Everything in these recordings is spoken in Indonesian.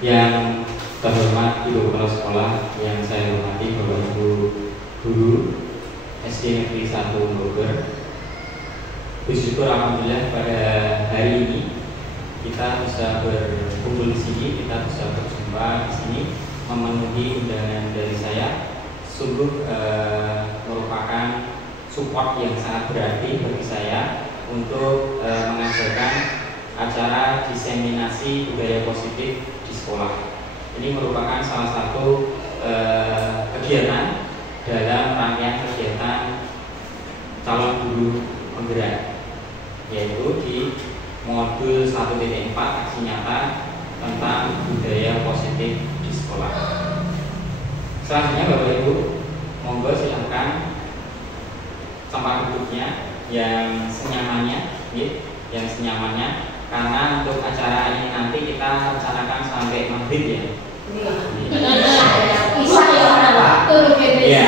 Yang terhormat Ibu Kepala Sekolah, yang saya hormati Bapak Ibu Guru SD Negeri 1 Bogor. Bersyukur alhamdulillah pada hari ini kita bisa berkumpul di sini, kita bisa berjumpa di sini, memenuhi undangan dari saya. Sungguh merupakan support yang sangat berarti bagi saya untuk mengajarkan acara diseminasi budaya positif di sekolah. Ini merupakan salah satu kegiatan dalam rangkaian kegiatan calon guru penggerak, yaitu di modul 1.4 aksi nyata tentang budaya positif di sekolah. Selanjutnya Bapak Ibu, monggo silahkan tempat duduknya yang senyamannya, yang senyamannya. Karena untuk acara ini nanti kita rencanakan sampai maghrib ya. Iya.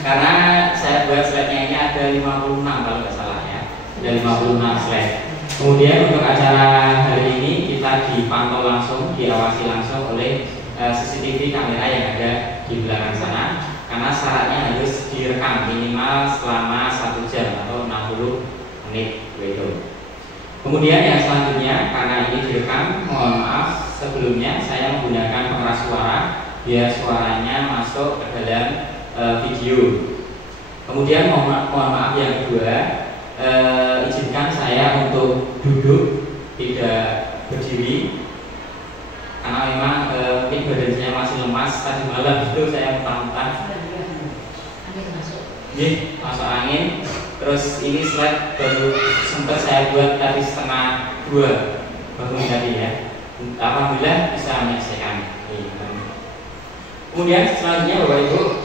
Karena saya buat slide-nya ini ada 56 kalau nggak salah ya. Ada 56 slide. Kemudian untuk acara hari ini kita dipantau langsung, diawasi langsung oleh CCTV kamera yang ada di belakang sana. Karena syaratnya harus direkam minimal selama 1 jam atau 60 menit. Begitu. Kemudian yang selanjutnya, karena ini direkam, mohon maaf sebelumnya saya menggunakan pengeras suara biar suaranya masuk ke dalam video. Kemudian mohon maaf yang kedua, izinkan saya untuk duduk, tidak berdiri, karena memang mungkin badan saya masih lemas. Tadi malam itu saya muntah-muntah, masuk angin. Terus ini slide baru sempat saya buat tadi 1:30 bangun tadi ya. Alhamdulillah bisa menyelesaikan. Kemudian selanjutnya Bapak Ibu,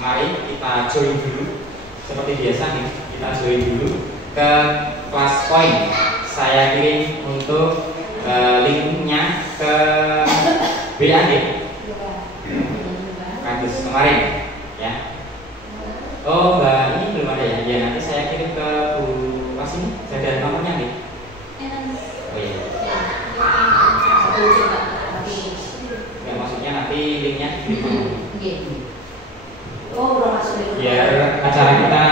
mari kita join dulu. Seperti biasa nih, kita join dulu ke kelas point. Saya kirim untuk linknya ke BAD kampus kemarin ya. Oh Mbak, ini belum ada ya? Ya nanti saya kirim ke Bu Pas ini. Saya ada nomornya nih. Oh iya. Ya maksudnya nanti linknya dikirim. Oh belum masuk. Biar acara kita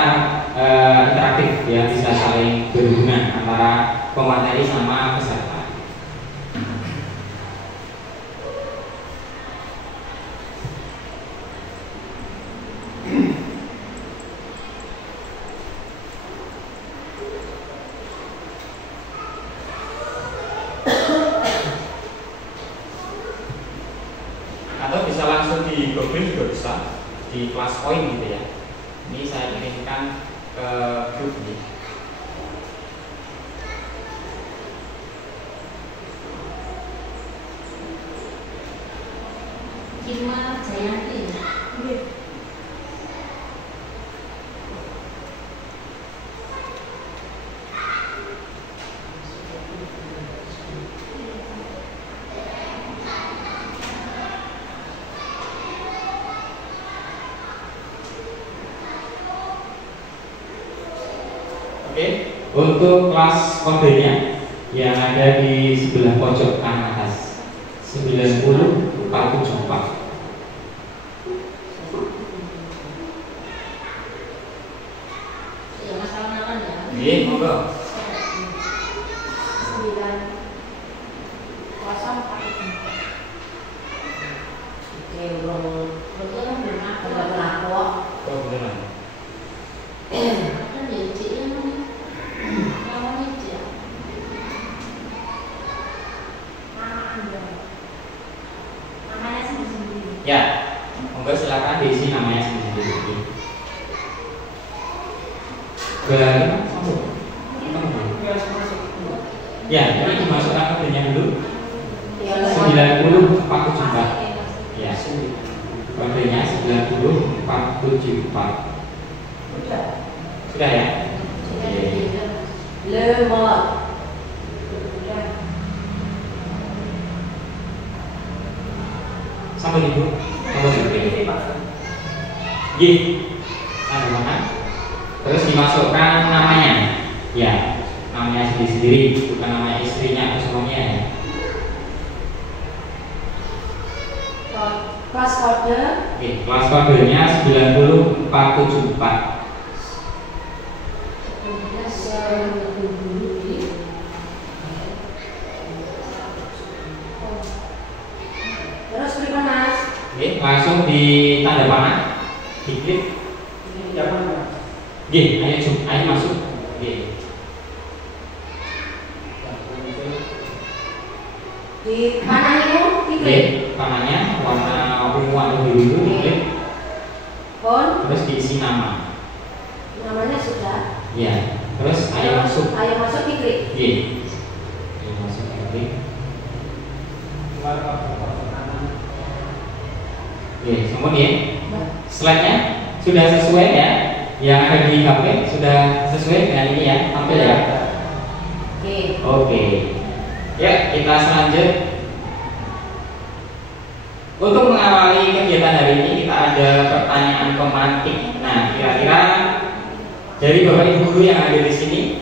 interaktif ya, bisa saling berhubungan antara pemateri sama peserta. Di Google juga bisa, di kelas point gitu ya. Ini saya kirimkan ke grup ini. Cima Jayanti. Untuk kelas kodenya yang ada di sebelah pojok kanan atas 90474. Ya masalah nama ya. Iya, monggo. 904. Oke, betul kan benar kok. Oh, beneran. Ya, monggo silakan diisi namanya sendiri. Ya, ini dimasukkan kodenya dulu. 90474. Ya, kodenya 90474. Sudah ya? Lemot. Sampai ibu, sampai G, terus dimasukkan namanya, ya, namanya sendiri, bukan namanya istrinya atau suaminya ya. Kelas kode. Oke, kelas kodenya 90474. Terus berapa Mas? Oke, langsung di tanda panah, diklik. Oke, ayo masuk. Oke. Di mana itu? Oke, panahnya warna ungu atau biru itu diklik. Terus diisi nama. Namanya sudah. Ya. Terus ayo masuk. Ayo masuk diklik. Oke. Ayo masuk diklik. Oke, kemudian slide-nya sudah sesuai ya. Yang ada di HP sudah sesuai dengan ini ya, tampil ya. Oke. Ya, kita selanjut. Untuk mengawali kegiatan hari ini kita ada pertanyaan pemantik. Nah, kira-kira dari Bapak Ibu guru yang ada di sini,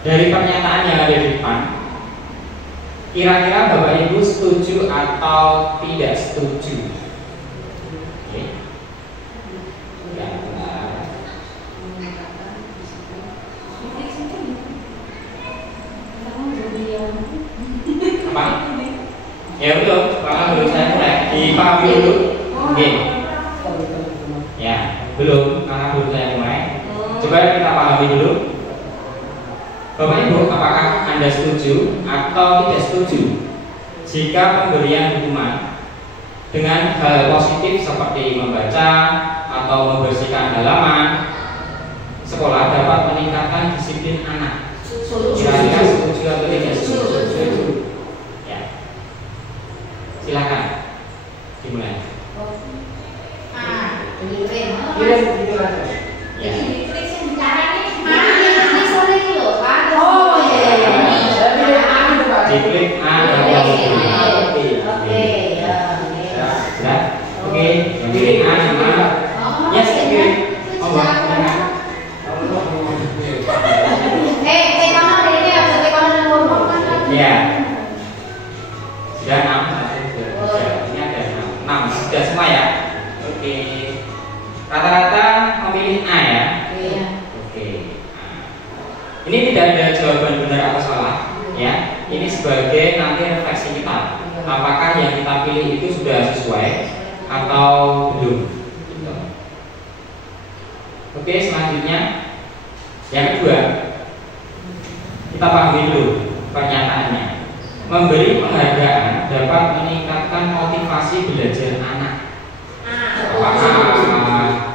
dari pernyataan yang ada di depan, kira-kira Bapak Ibu setuju atau tidak setuju? Oke. Apa? Ya belum, karena belum saya mulai. Dipahami dulu. Oke. Ya, belum, karena belum saya mulai. Coba kita pahami dulu. Bapak Ibu, apakah Anda setuju atau tidak setuju jika pemberian hukuman dengan hal positif seperti membaca atau membersihkan halaman sekolah dapat meningkatkan disiplin anak? Kira-kira setuju atau tidak setuju? Ya. Silakan dimulai. Ya. Diklik A atau Oke. sudah? Oke, diklik A sama. Yes, diklik. Oh, ya. Sudah 6. Ini ada 6. Sudah semua ya? Oke. Rata-rata memilih A ya? Oke. Ini tidak ada jawaban benar atau salah ya. Ini sebagai nanti refleksi kita. Apakah yang kita pilih itu sudah sesuai atau belum? Gitu. Oke, selanjutnya yang kedua, kita pahami dulu pernyataannya. Memberi penghargaan dapat meningkatkan motivasi belajar anak. Apakah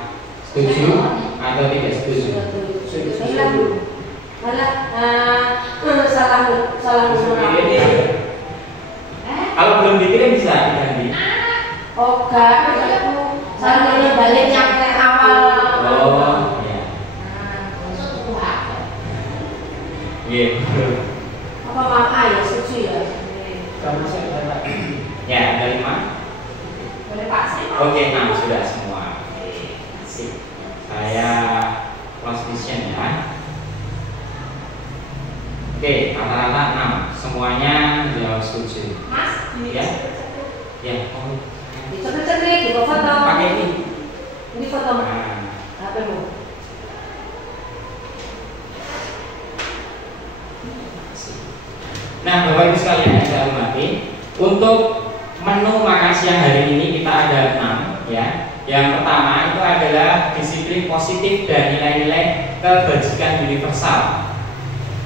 setuju atau tidak setuju? Kalau belum dikirim bisa diganti. Oh, enggak, aku salah balik yang awal. Oh, ya. Iya. Apa mama ya setuju ya? Ya, ada 5. Boleh Pak sih. Oke, 6 sudah semua. Sip. Saya close vision ya. Oke, rata-rata 6. Semuanya jawab setuju. Mas, Ya. Ya. Oh. Dicek-cek di foto. Pakai ini. Ini foto Nah. HP-mu. Nah, Bapak Ibu sekalian yang saya hormati, untuk menu makan siang hari ini kita ada 6 ya. Yang pertama itu adalah disiplin positif dan nilai-nilai kebajikan universal.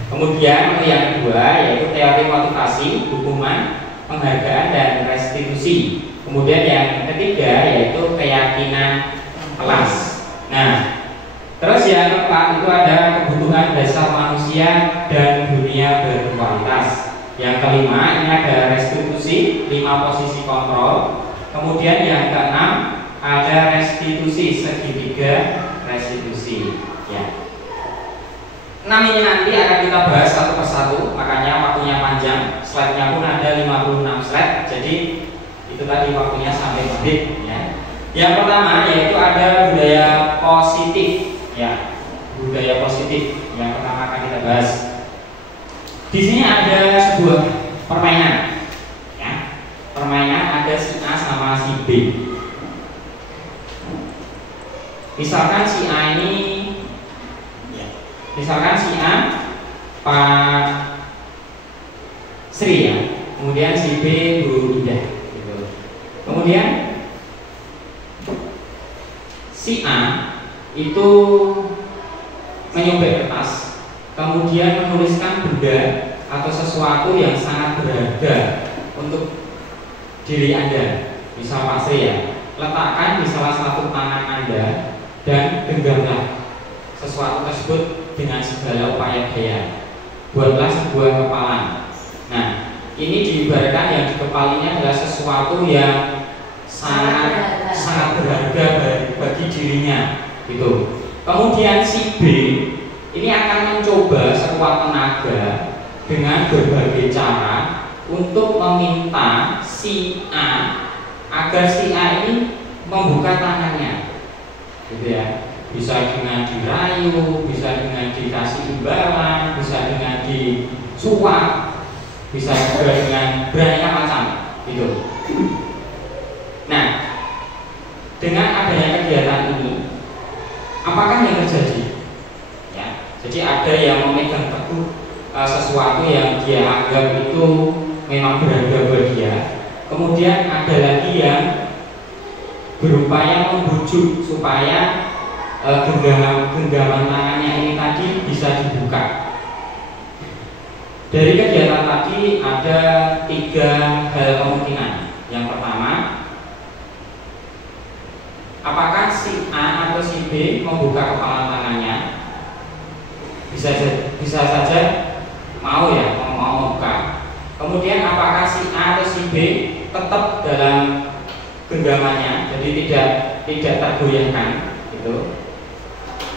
Kemudian yang kedua yaitu teori motivasi, hukuman, penghargaan dan restitusi. Kemudian yang ketiga yaitu keyakinan kelas. Nah, terus yang keempat itu ada kebutuhan dasar manusia dan dunia berkualitas. Yang kelima ini ada restitusi, 5 posisi kontrol. Kemudian yang keenam ada restitusi, segitiga restitusi. Ya. 6 ini nanti akan kita bahas satu persatu, makanya waktunya panjang. Slide-nya pun ada 56 slide, jadi itu tadi waktunya sampai habis. Ya. Yang pertama yaitu ada budaya positif. Ya, budaya positif yang pertama akan kita bahas. Di sini ada sebuah permainan, ya. Permainan ada si A sama si B. Misalkan si A ini, ya, misalkan si A Pak Sri ya, kemudian si B Bu Indah, gitu. Kemudian si A itu menyobek kertas, kemudian menuliskan benda atau sesuatu yang sangat berharga untuk diri Anda. Misal Pak Sri ya, letakkan di salah satu tangan Anda dan genggamlah sesuatu tersebut dengan segala upaya daya. Buatlah sebuah kepalan. Nah, ini diibaratkan yang dikepalinya adalah sesuatu yang sangat berharga bagi dirinya, gitu. Kemudian si B ini akan mencoba sekuat tenaga dengan berbagai cara untuk meminta si A agar si A ini membuka tangannya, gitu ya. Bisa dengan dirayu, bisa dengan dikasih imbalan, bisa dengan disuap, bisa juga dengan beraneka macam, gitu. Nah, dengan adanya kegiatan ini, apakah yang terjadi? Ya, jadi ada yang memegang teguh sesuatu yang dia anggap itu memang berharga buat dia. Kemudian ada lagi yang berupaya membujuk supaya genggaman tangannya ini tadi bisa dibuka. Dari kegiatan tadi ada 3 hal kemungkinan. Yang pertama, apakah si A atau si B membuka kepala tangannya? Bisa saja mau ya, mau membuka. Kemudian apakah si A atau si B tetap dalam genggamannya, jadi tidak tergoyahkan, gitu.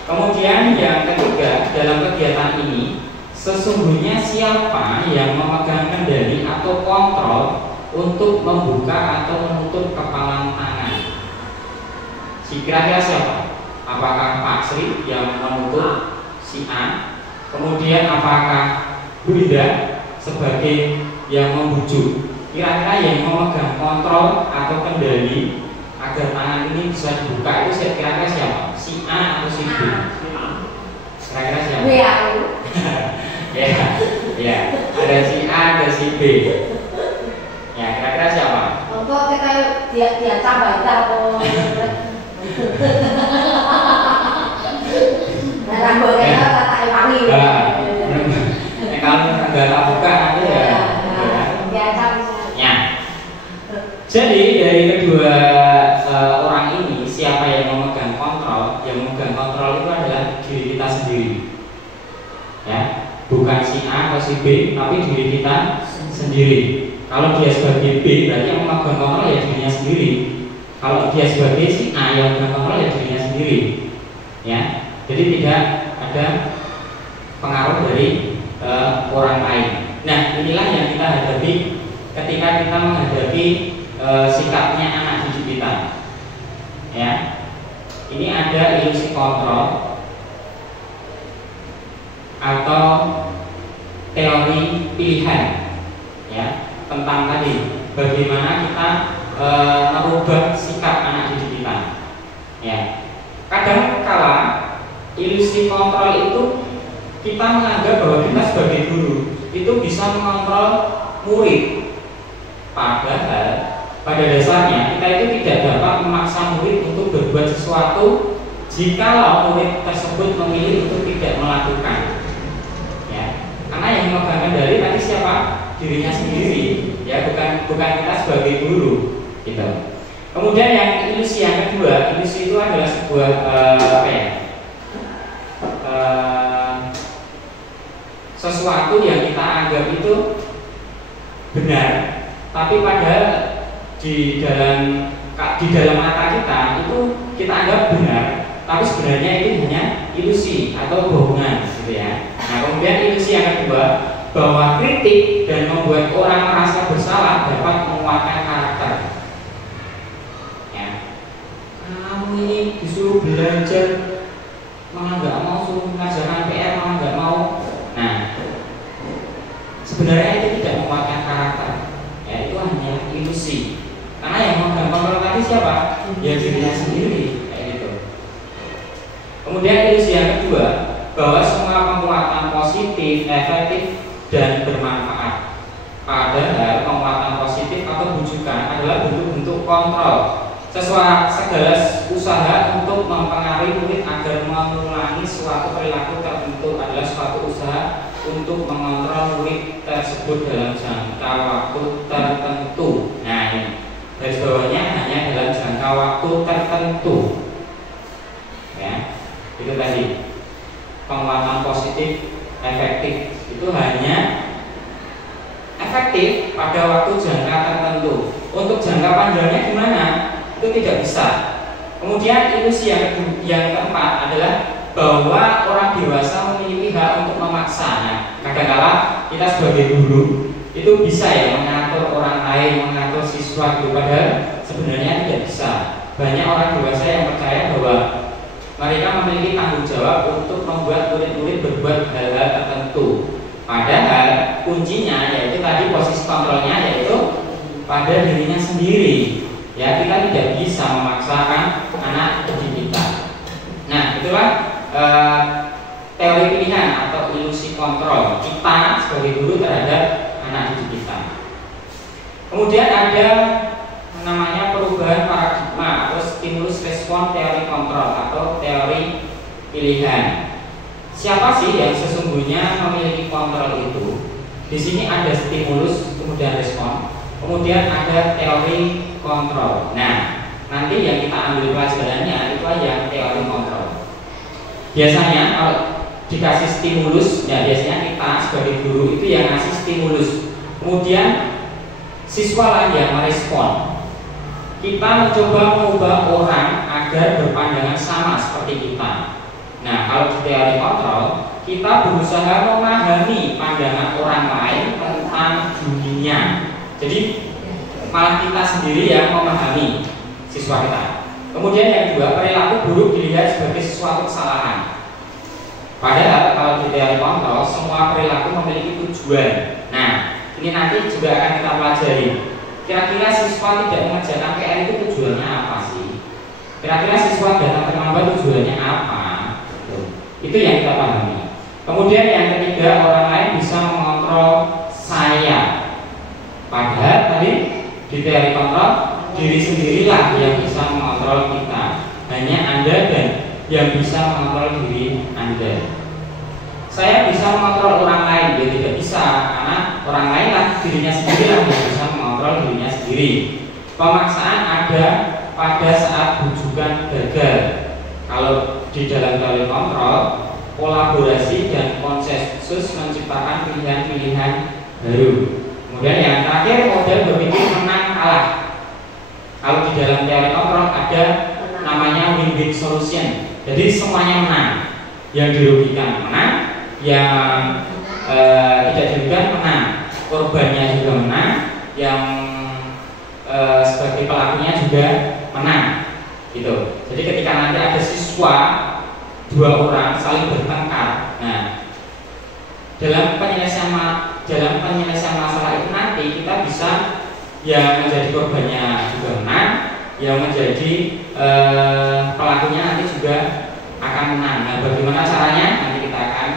Kemudian yang ketiga, dalam kegiatan ini sesungguhnya siapa yang memegang kendali atau kontrol untuk membuka atau menutup kepalan tangan? Kira-kira siapa? Apakah Pak Sri yang menutup si A? Kemudian apakah Bu Indah sebagai yang membujuk? Kira-kira yang memegang kontrol atau kendali agar tangan ini bisa dibuka itu kira-kira siapa? Si A atau si B? Kira-kira siapa? Ya, ada si A, ada si B. Ya, kira-kira siapa? Kok kita dia tambah atau kalau nggak tak buka nanti ya. Jadi dari kedua orang ini, siapa yang memegang kontrol? Yang memegang kontrol itu adalah diri kita sendiri, ya, bukan si A atau si B, tapi diri kita sendiri. Kalau dia sebagai B, berarti yang memegang kontrol ya dirinya sendiri. Kalau dia sebagai si A, yang memegang kontrol ya dirinya sendiri, ya. Jadi tidak ada pengaruh dari orang lain. Nah, inilah yang kita hadapi ketika kita menghadapi sikapnya anak didik kita, ya. Ini ada ilusi kontrol atau teori pilihan, ya, tentang tadi bagaimana kita merubah sikap anak didik kita, ya. Kadang kala ilusi kontrol itu kita menganggap bahwa kita sebagai guru itu bisa mengontrol murid, padahal pada dasarnya kita itu tidak dapat memaksa murid untuk berbuat sesuatu jikalau murid tersebut memilih untuk tidak melakukan, ya. Karena yang memegang kendali tadi siapa? Dirinya sendiri, ya, bukan kita sebagai guru, gitu. Kemudian yang ilusi yang kedua, ilusi itu adalah sebuah sesuatu yang kita anggap itu benar, tapi padahal di dalam mata kita itu kita anggap benar, tapi sebenarnya itu hanya ilusi atau bohongan, gitu ya. Nah, kemudian ilusi yang kedua, bahwa kritik dan membuat orang merasa bersalah dapat menguatkan karakter. Ya, kamu ini disuruh belajar malah nggak mau, suruh mengajarkan PR malah nggak mau. Nah, sebenarnya itu tidak menguatkan karakter, ya itu hanya ilusi. Karena yang memegang kontrol tadi siapa? Ya dirinya sendiri, kayak gitu. Kemudian ilusi yang kedua, bahwa semua penguatan positif, efektif dan bermanfaat. Padahal penguatan positif atau bujukan adalah bentuk-bentuk kontrol. Segala usaha untuk mempengaruhi murid agar mengulangi suatu perilaku tertentu adalah suatu usaha untuk mengontrol murid tersebut dalam jangka waktu tertentu. Nah ini garis bawahnya hanya dalam jangka waktu tertentu. Ya, itu tadi penguatan positif efektif itu hanya efektif pada waktu jangka tertentu. Untuk jangka panjangnya gimana? Itu tidak bisa. Kemudian ilusi yang keempat adalah bahwa orang dewasa memiliki hak untuk memaksa. Nah, kadang-kala kita sebagai guru itu bisa ya mengatur orang lain, mengatur siswa gitu, padahal sebenarnya tidak bisa. Banyak orang dewasa yang percaya bahwa mereka memiliki tanggung jawab untuk membuat murid-murid berbuat hal-hal tertentu. Padahal kuncinya yaitu tadi posisi kontrolnya yaitu pada dirinya sendiri. Ya, kita tidak bisa memaksakan anak didik kita. Nah, itulah teori pilihan atau ilusi kontrol kita sebagai guru terhadap anak didik kita. Kemudian ada namanya perubahan paradigma atau stimulus respon teori kontrol atau teori pilihan. Siapa sih yang sesungguhnya memiliki kontrol itu? Di sini ada stimulus, kemudian respon, kemudian ada teori kontrol. Nah, nanti yang kita ambil pelajarannya itu yang teori kontrol. Biasanya kalau dikasih stimulus, ya biasanya kita sebagai guru itu yang ngasih stimulus. Kemudian siswa lah yang merespon. Kita mencoba mengubah orang agar berpandangan sama seperti kita. Nah, kalau di teori kontrol, kita berusaha memahami pandangan orang lain tentang dunia. Jadi malah kita sendiri yang memahami siswa kita. Kemudian yang kedua, perilaku buruk dilihat sebagai sesuatu kesalahan. Padahal kalau di teori kontrol, semua perilaku memiliki tujuan. Nah, ini nanti juga akan kita pelajari. Kira-kira siswa tidak mengerjakan PR itu tujuannya apa sih? Kira-kira siswa datang terlambat tujuannya apa? Itu yang kita pahami. Kemudian yang ketiga, orang lain bisa mengontrol saya. Padahal tadi di teori kontrol, diri sendirilah yang bisa mengontrol kita. Hanya Anda dan yang bisa mengontrol diri Anda. Saya bisa mengontrol orang lain, dia tidak bisa, karena orang lain lah dirinya sendiri yang bisa mengontrol dirinya sendiri. Pemaksaan ada pada saat bujukan gagal. Kalau di dalam teori kontrol, kolaborasi dan konsensus menciptakan pilihan-pilihan baru. Kemudian yang terakhir, model berpikir menang kalah. Kalau di dalam teori kontrol ada namanya win-win solution. Jadi semuanya menang. Yang dirugikan menang, yang tidak dirugikan menang. Korbannya juga menang, yang sebagai pelakunya juga menang. Gitu. Jadi ketika nanti ada siswa dua orang saling bertengkar, nah dalam penyelesaian masalah itu nanti kita bisa yang menjadi korbannya juga menang, yang menjadi pelakunya nanti juga akan menang. Nah, bagaimana caranya nanti kita akan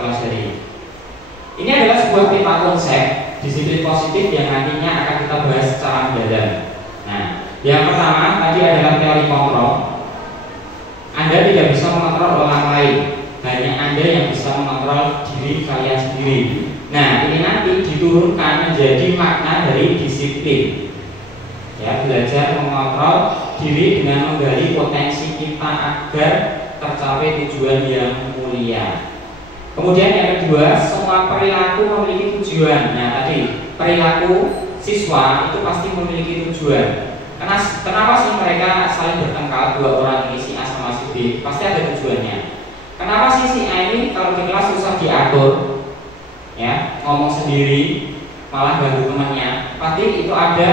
pelajari. Ini adalah sebuah peta konsep disiplin positif yang nantinya akan kita bahas secara mendalam. Nah, yang pertama tadi adalah teori kontrol. Anda tidak bisa mengontrol orang lain, hanya Anda yang bisa mengontrol diri kalian sendiri. Nah, ini nanti diturunkan menjadi makna dari disiplin. Ya, belajar mengontrol diri dengan menggali potensi kita agar tercapai tujuan yang mulia. Kemudian yang kedua, semua perilaku memiliki tujuan. Nah, tadi perilaku siswa itu pasti memiliki tujuan. Kenapa sih mereka saling bertengkar dua orang ini, si A sama si B? Pasti ada tujuannya. Kenapa sih si A ini kalau di kelas susah diatur, ya ngomong sendiri, malah ganggu temannya? Pasti itu ada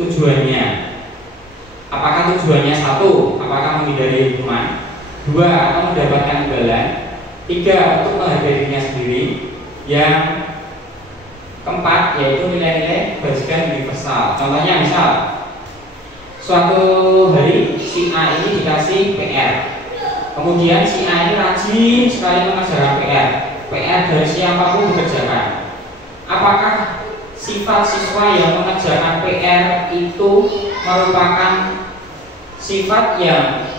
tujuannya. Apakah tujuannya satu, apakah menghindari hukuman? Dua, atau mendapatkan imbalan? Tiga, untuk menghargai dirinya sendiri. Yang keempat yaitu nilai-nilai kebajikan universal. Contohnya misal suatu hari si A ini dikasih PR, kemudian si A ini rajin sekali mengerjakan PR dari siapapun dikerjakan. Apakah sifat siswa yang mengerjakan PR itu merupakan sifat yang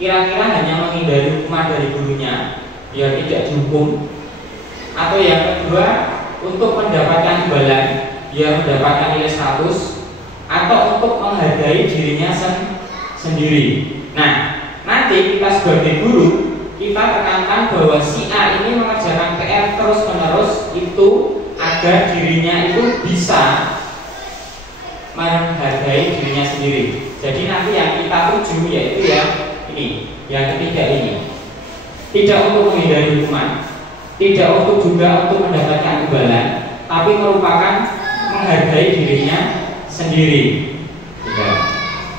kira-kira hanya menghindari hukuman dari gurunya biar tidak dihukum, atau yang kedua untuk mendapatkan imbalan biar mendapatkan nilai 100, atau untuk menghargai dirinya sendiri? Nah, nanti kita sebagai guru kita tekankan bahwa si A ini mengerjakan PR terus-menerus itu agar dirinya itu bisa menghargai dirinya sendiri. Jadi nanti yang kita tuju yaitu yang ketiga ini, tidak untuk menghindari hukuman, tidak untuk juga untuk mendapatkan imbalan, tapi merupakan menghargai dirinya sendiri.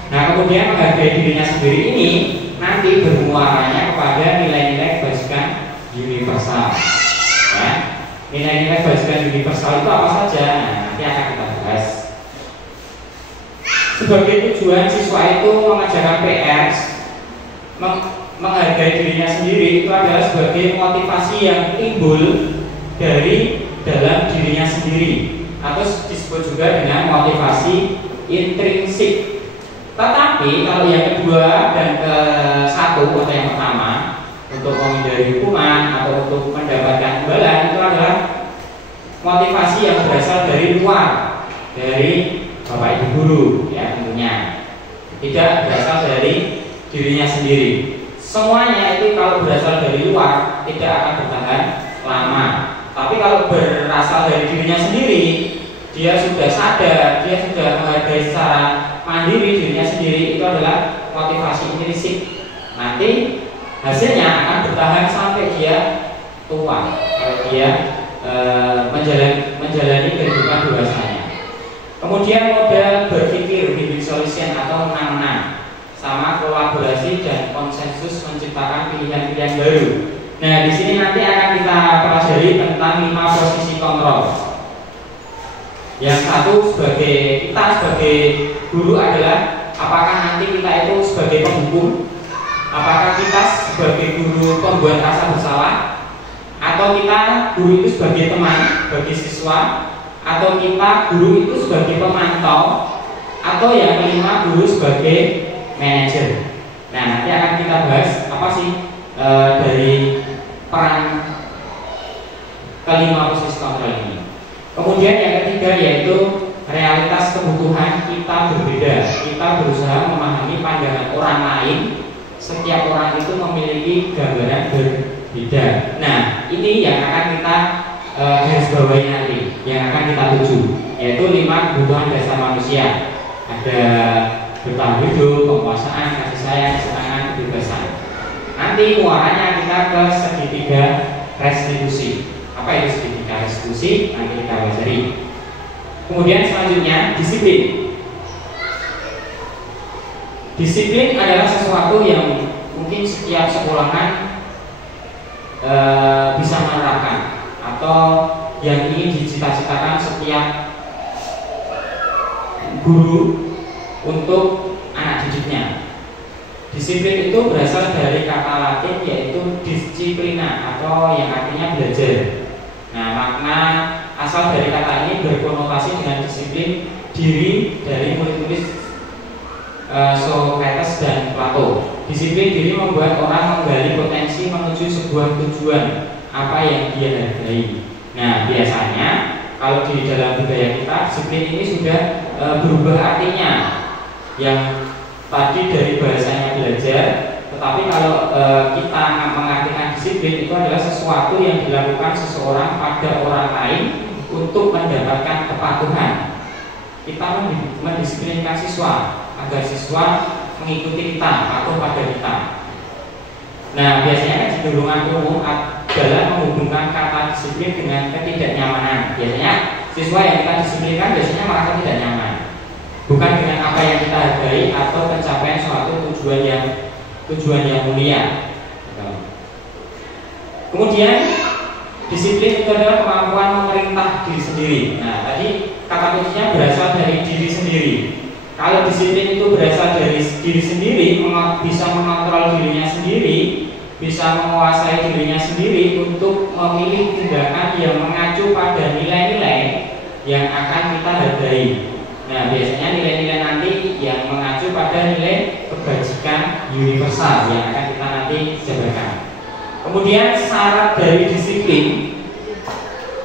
Nah, kemudian menghargai dirinya sendiri ini nanti bermuaranya kepada nilai-nilai kebajikan universal. Ya, nilai-nilai kebajikan universal itu apa saja? Nah, nanti akan kita bahas. Sebagai tujuan siswa itu mengerjakan PR, menghargai dirinya sendiri itu adalah sebagai motivasi yang timbul dari dalam dirinya sendiri, atau disebut juga dengan motivasi intrinsik. Tetapi kalau yang kedua dan ke satu atau yang pertama untuk menghindari hukuman atau untuk mendapatkan imbalan itu adalah motivasi yang berasal dari luar, dari bapak ibu guru ya tentunya, tidak berasal dari dirinya sendiri. Semuanya itu kalau berasal dari luar tidak akan bertahan lama. Tapi kalau berasal dari dirinya sendiri, dia sudah sadar, dia sudah menghargai secara mandiri dirinya sendiri, itu adalah motivasi intrinsik. Nanti hasilnya akan bertahan sampai dia tua, kalau dia menjalani kehidupan dewasanya. Kemudian model berpikir win-win solution atau menang-menang, sama kolaborasi dan konsensus menciptakan pilihan-pilihan baru. Nah, di sini nanti akan kita pelajari tentang 5 posisi kontrol. Yang satu kita sebagai guru adalah apakah nanti kita itu sebagai penghukum, apakah kita sebagai guru pembuat rasa bersalah, atau kita guru itu sebagai teman bagi siswa, atau kita guru itu sebagai pemantau, atau yang kelima guru sebagai manajer. Nah, nanti akan kita bahas apa sih dari peran kelima posisi kontrol ini. Kemudian yang ketiga yaitu realitas kebutuhan kita berbeda. Kita berusaha memahami pandangan orang lain. Setiap orang itu memiliki gambaran berbeda. Nah, ini yang akan kita garis bawahi nanti, yang akan kita tuju, yaitu 5 kebutuhan dasar manusia. Ada bertahan hidup, penguasaan, kasih sayang, kesenangan, kebebasan. Nanti muaranya kita ke segitiga restitusi. Apa itu segitiga restitusi? Nanti kita pelajari. Kemudian selanjutnya disiplin. Disiplin adalah sesuatu yang mungkin setiap sekolahan bisa menerapkan, atau yang ingin dicita-citakan setiap guru untuk anak didiknya. Disiplin itu berasal dari kata Latin yaitu disciplina, atau yang artinya belajar. Nah, makna asal dari kata ini berkonotasi dengan disiplin diri dari murid-murid Socrates dan Plato. Disiplin diri membuat orang menggali potensi menuju sebuah tujuan apa yang dia hargai. Nah, biasanya kalau di dalam budaya kita disiplin ini sudah berubah artinya, yang tadi dari bahasanya belajar, tetapi kalau kita mengartikan disiplin itu adalah sesuatu yang dilakukan seseorang pada orang lain untuk mendapatkan kepatuhan. Kita mendisiplinkan siswa agar siswa mengikuti kita, patuh pada kita. Nah, biasanya kecenderungan umum adalah menghubungkan kata disiplin dengan ketidaknyamanan. Biasanya siswa yang kita disiplinkan biasanya merasa tidak nyaman, bukan dengan apa yang kita hargai atau pencapaian suatu tujuan yang mulia. Kemudian disiplin itu adalah kemampuan memerintah diri sendiri. Nah, tadi kata kuncinya berasal dari diri sendiri. Kalau disiplin itu berasal dari diri sendiri, bisa mengontrol dirinya sendiri, bisa menguasai dirinya sendiri untuk memilih tindakan yang mengacu pada nilai-nilai yang akan kita hargai. Nah, biasanya nilai-nilai nanti yang mengacu pada nilai kebajikan universal yang akan kita nanti jabarkan. Kemudian syarat dari disiplin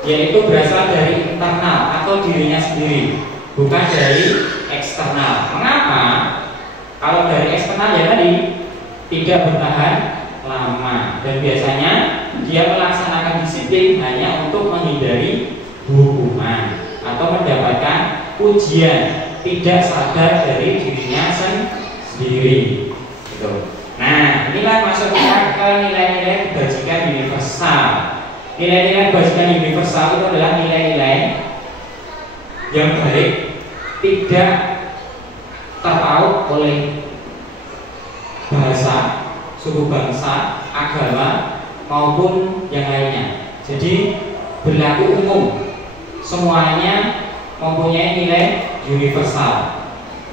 yaitu berasal dari internal atau dirinya sendiri, bukan dari eksternal. Mengapa? Kalau dari eksternal ya tadi tidak bertahan lama dan biasanya dia melaksanakan disiplin hanya untuk menghindari hukuman atau mendapatkan pujian, tidak sadar dari dirinya sendiri. Gitu. Nah, inilah masuk kita ke nilai-nilai kebajikan universal. Nilai-nilai kebajikan universal itu adalah nilai-nilai yang baik, tidak terpaut oleh bahasa, suku bangsa, agama maupun yang lainnya. Jadi berlaku umum, semuanya mempunyai nilai universal.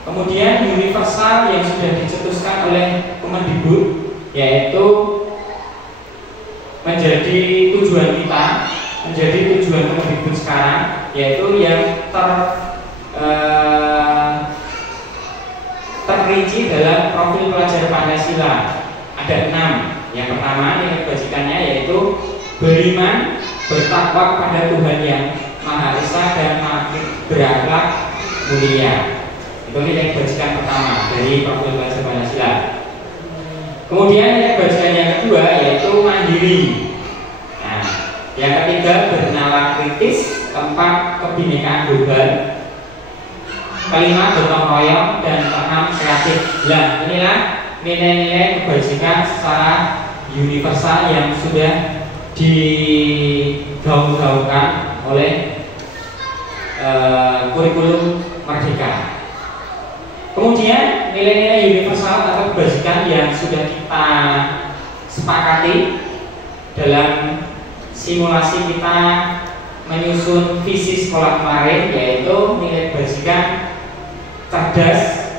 Kemudian universal yang sudah dicetuskan oleh Kemendikbud yaitu menjadi tujuan kita, menjadi tujuan Kemendikbud sekarang, yaitu yang terrinci dalam profil pelajar Pancasila. Ada 6. Yang pertama nilai kebajikannya yaitu beriman, bertakwa kepada Tuhan yang Maha Esa dan berakhlak mulia. Itu nilai kebajikan pertama dari profil pelajar Pancasila. Kemudian nilai kebajikan yang kedua yaitu mandiri. Nah, yang ketiga bernalar kritis, keempat kebinekaan global, kelima gotong royong, dan keenam kreatif. Nah, inilah nilai-nilai kebajikan secara universal yang sudah digaung-gaungkan oleh kurikulum Merdeka. Kemudian nilai-nilai universal atau kebajikan yang sudah kita sepakati dalam simulasi kita menyusun visi sekolah kemarin, yaitu nilai kebajikan cerdas,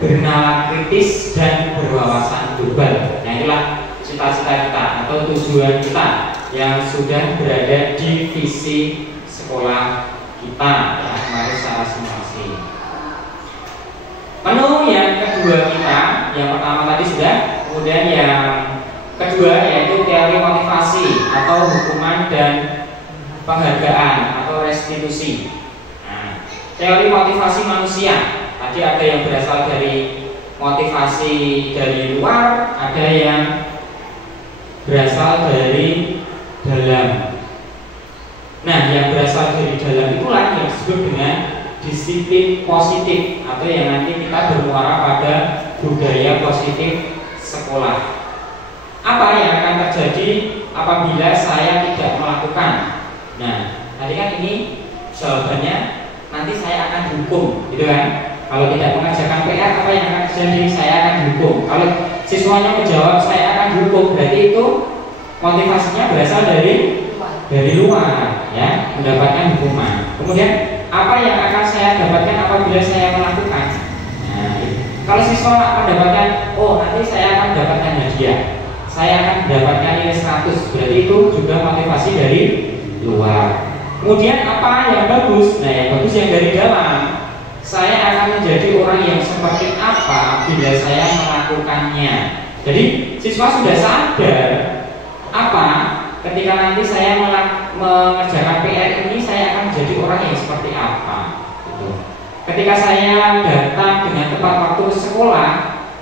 bernalar kritis, dan berwawasan global. Nah, inilah cita-cita kita atau tujuan kita yang sudah berada di visi sekolah kita ya, kemarin secara simulasi. Menu yang kedua kita, yang pertama tadi sudah, kemudian yang kedua yaitu teori motivasi atau hukuman dan penghargaan atau restitusi. Nah, teori motivasi manusia tadi ada yang berasal dari motivasi dari luar, ada yang berasal dari dalam. Nah, yang berasal dari dalam itulah yang disebut dengan disiplin positif atau yang nanti kita bermuara pada budaya positif sekolah. Apa yang akan terjadi apabila saya tidak melakukan? Nah, tadi kan ini jawabannya nanti saya akan dihukum, gitu kan? Kalau tidak mengerjakan PR, apa yang akan terjadi? Saya akan dihukum. Kalau siswanya menjawab saya akan dihukum, berarti itu motivasinya berasal dari luar, ya, mendapatkan hukuman. Kemudian apa yang akan saya dapatkan apabila saya melakukan? Nah, kalau siswa mendapatkan, oh nanti saya akan mendapatkan hadiah, saya akan mendapatkan nilai 100, berarti itu juga motivasi dari luar. Kemudian apa yang bagus? Nah, yang bagus yang dari dalam. Saya akan menjadi orang yang seperti apa bila saya melakukannya. Jadi siswa sudah sadar apa ketika nanti saya mengerjakan PR ini saya akan menjadi orang yang seperti apa. Gitu. Ketika saya datang dengan tepat waktu ke sekolah,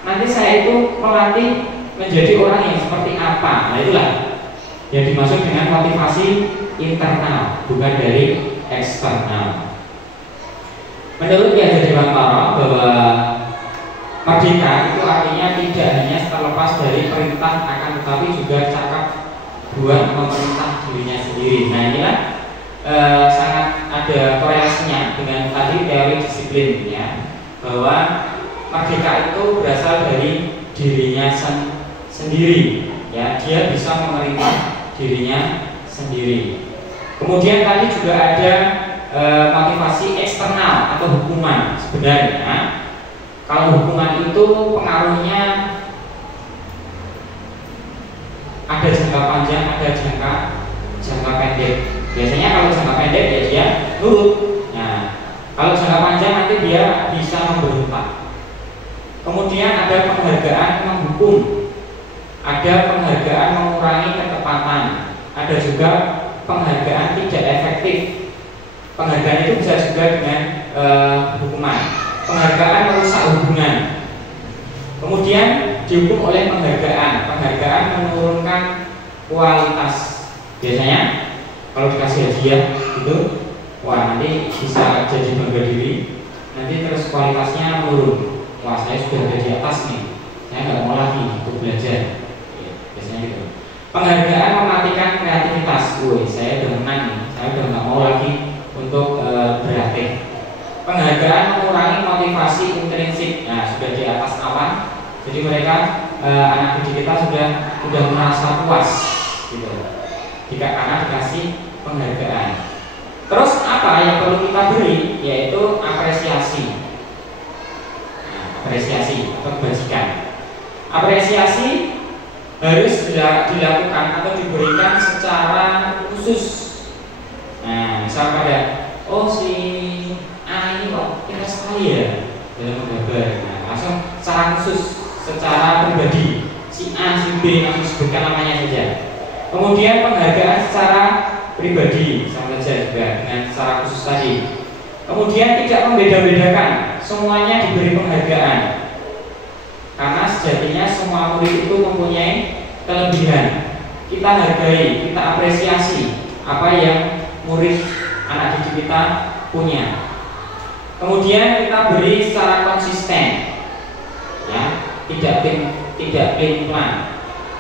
nanti saya itu melatih menjadi orang yang seperti apa. Nah, itulah yang dimaksud dengan motivasi internal, bukan dari eksternal. Menurut Ki Hajar Dewantara bahwa merdeka itu artinya tidak hanya terlepas dari perintah, akan tetapi juga cakap buat memerintah dirinya sendiri. Nah, inilah sangat ada korelasinya dengan tadi teori disiplin, ya, bahwa merdeka itu berasal dari dirinya sendiri, ya, dia bisa memerintah dirinya sendiri. Kemudian tadi juga ada motivasi eksternal atau hukuman. Sebenarnya kalau hukuman itu pengaruhnya ada jangka panjang, ada jangka pendek. Biasanya kalau jangka pendek ya dia nurut. Nah, kalau jangka panjang nanti dia bisa memberontak. Kemudian ada penghargaan menghukum, ada penghargaan mengurangi ketepatan, ada juga penghargaan tidak efektif. Penghargaan itu bisa juga dengan hukuman. Penghargaan merusak hubungan. Kemudian dihukum oleh penghargaan menurunkan kualitas. Biasanya kalau dikasih hadiah itu, wah nanti bisa jadi bangga diri, nanti terus kualitasnya menurun. Wah saya sudah ada di atas nih, saya nggak mau lagi untuk belajar. Ya, biasanya gitu. Penghargaan mematikan kreativitas. Woi, saya udah menang nih, saya udah nggak mau lagi untuk berlatih. Penghargaan mengurangi motivasi intrinsik. Nah, sudah di atas awan. Jadi mereka anak didik kita sudah merasa puas gitu. Jika karena dikasih penghargaan. Terus apa yang perlu kita beri? Yaitu apresiasi. Nah, apresiasi atau kebajikan. Apresiasi harus dilakukan atau diberikan secara khusus. Nah, misal pada si A ini kok pintar sekali ya dalam menggambar. Nah, langsung secara khusus, secara pribadi, si A, si B langsung sebutkan namanya saja. Kemudian penghargaan secara pribadi sama saja juga dengan secara khusus tadi. Kemudian tidak membeda-bedakan, semuanya diberi penghargaan. Karena sejatinya semua murid itu mempunyai kelebihan. Kita hargai, kita apresiasi apa yang murid anak didik kita punya. Kemudian kita beri secara konsisten, ya, tidak plan.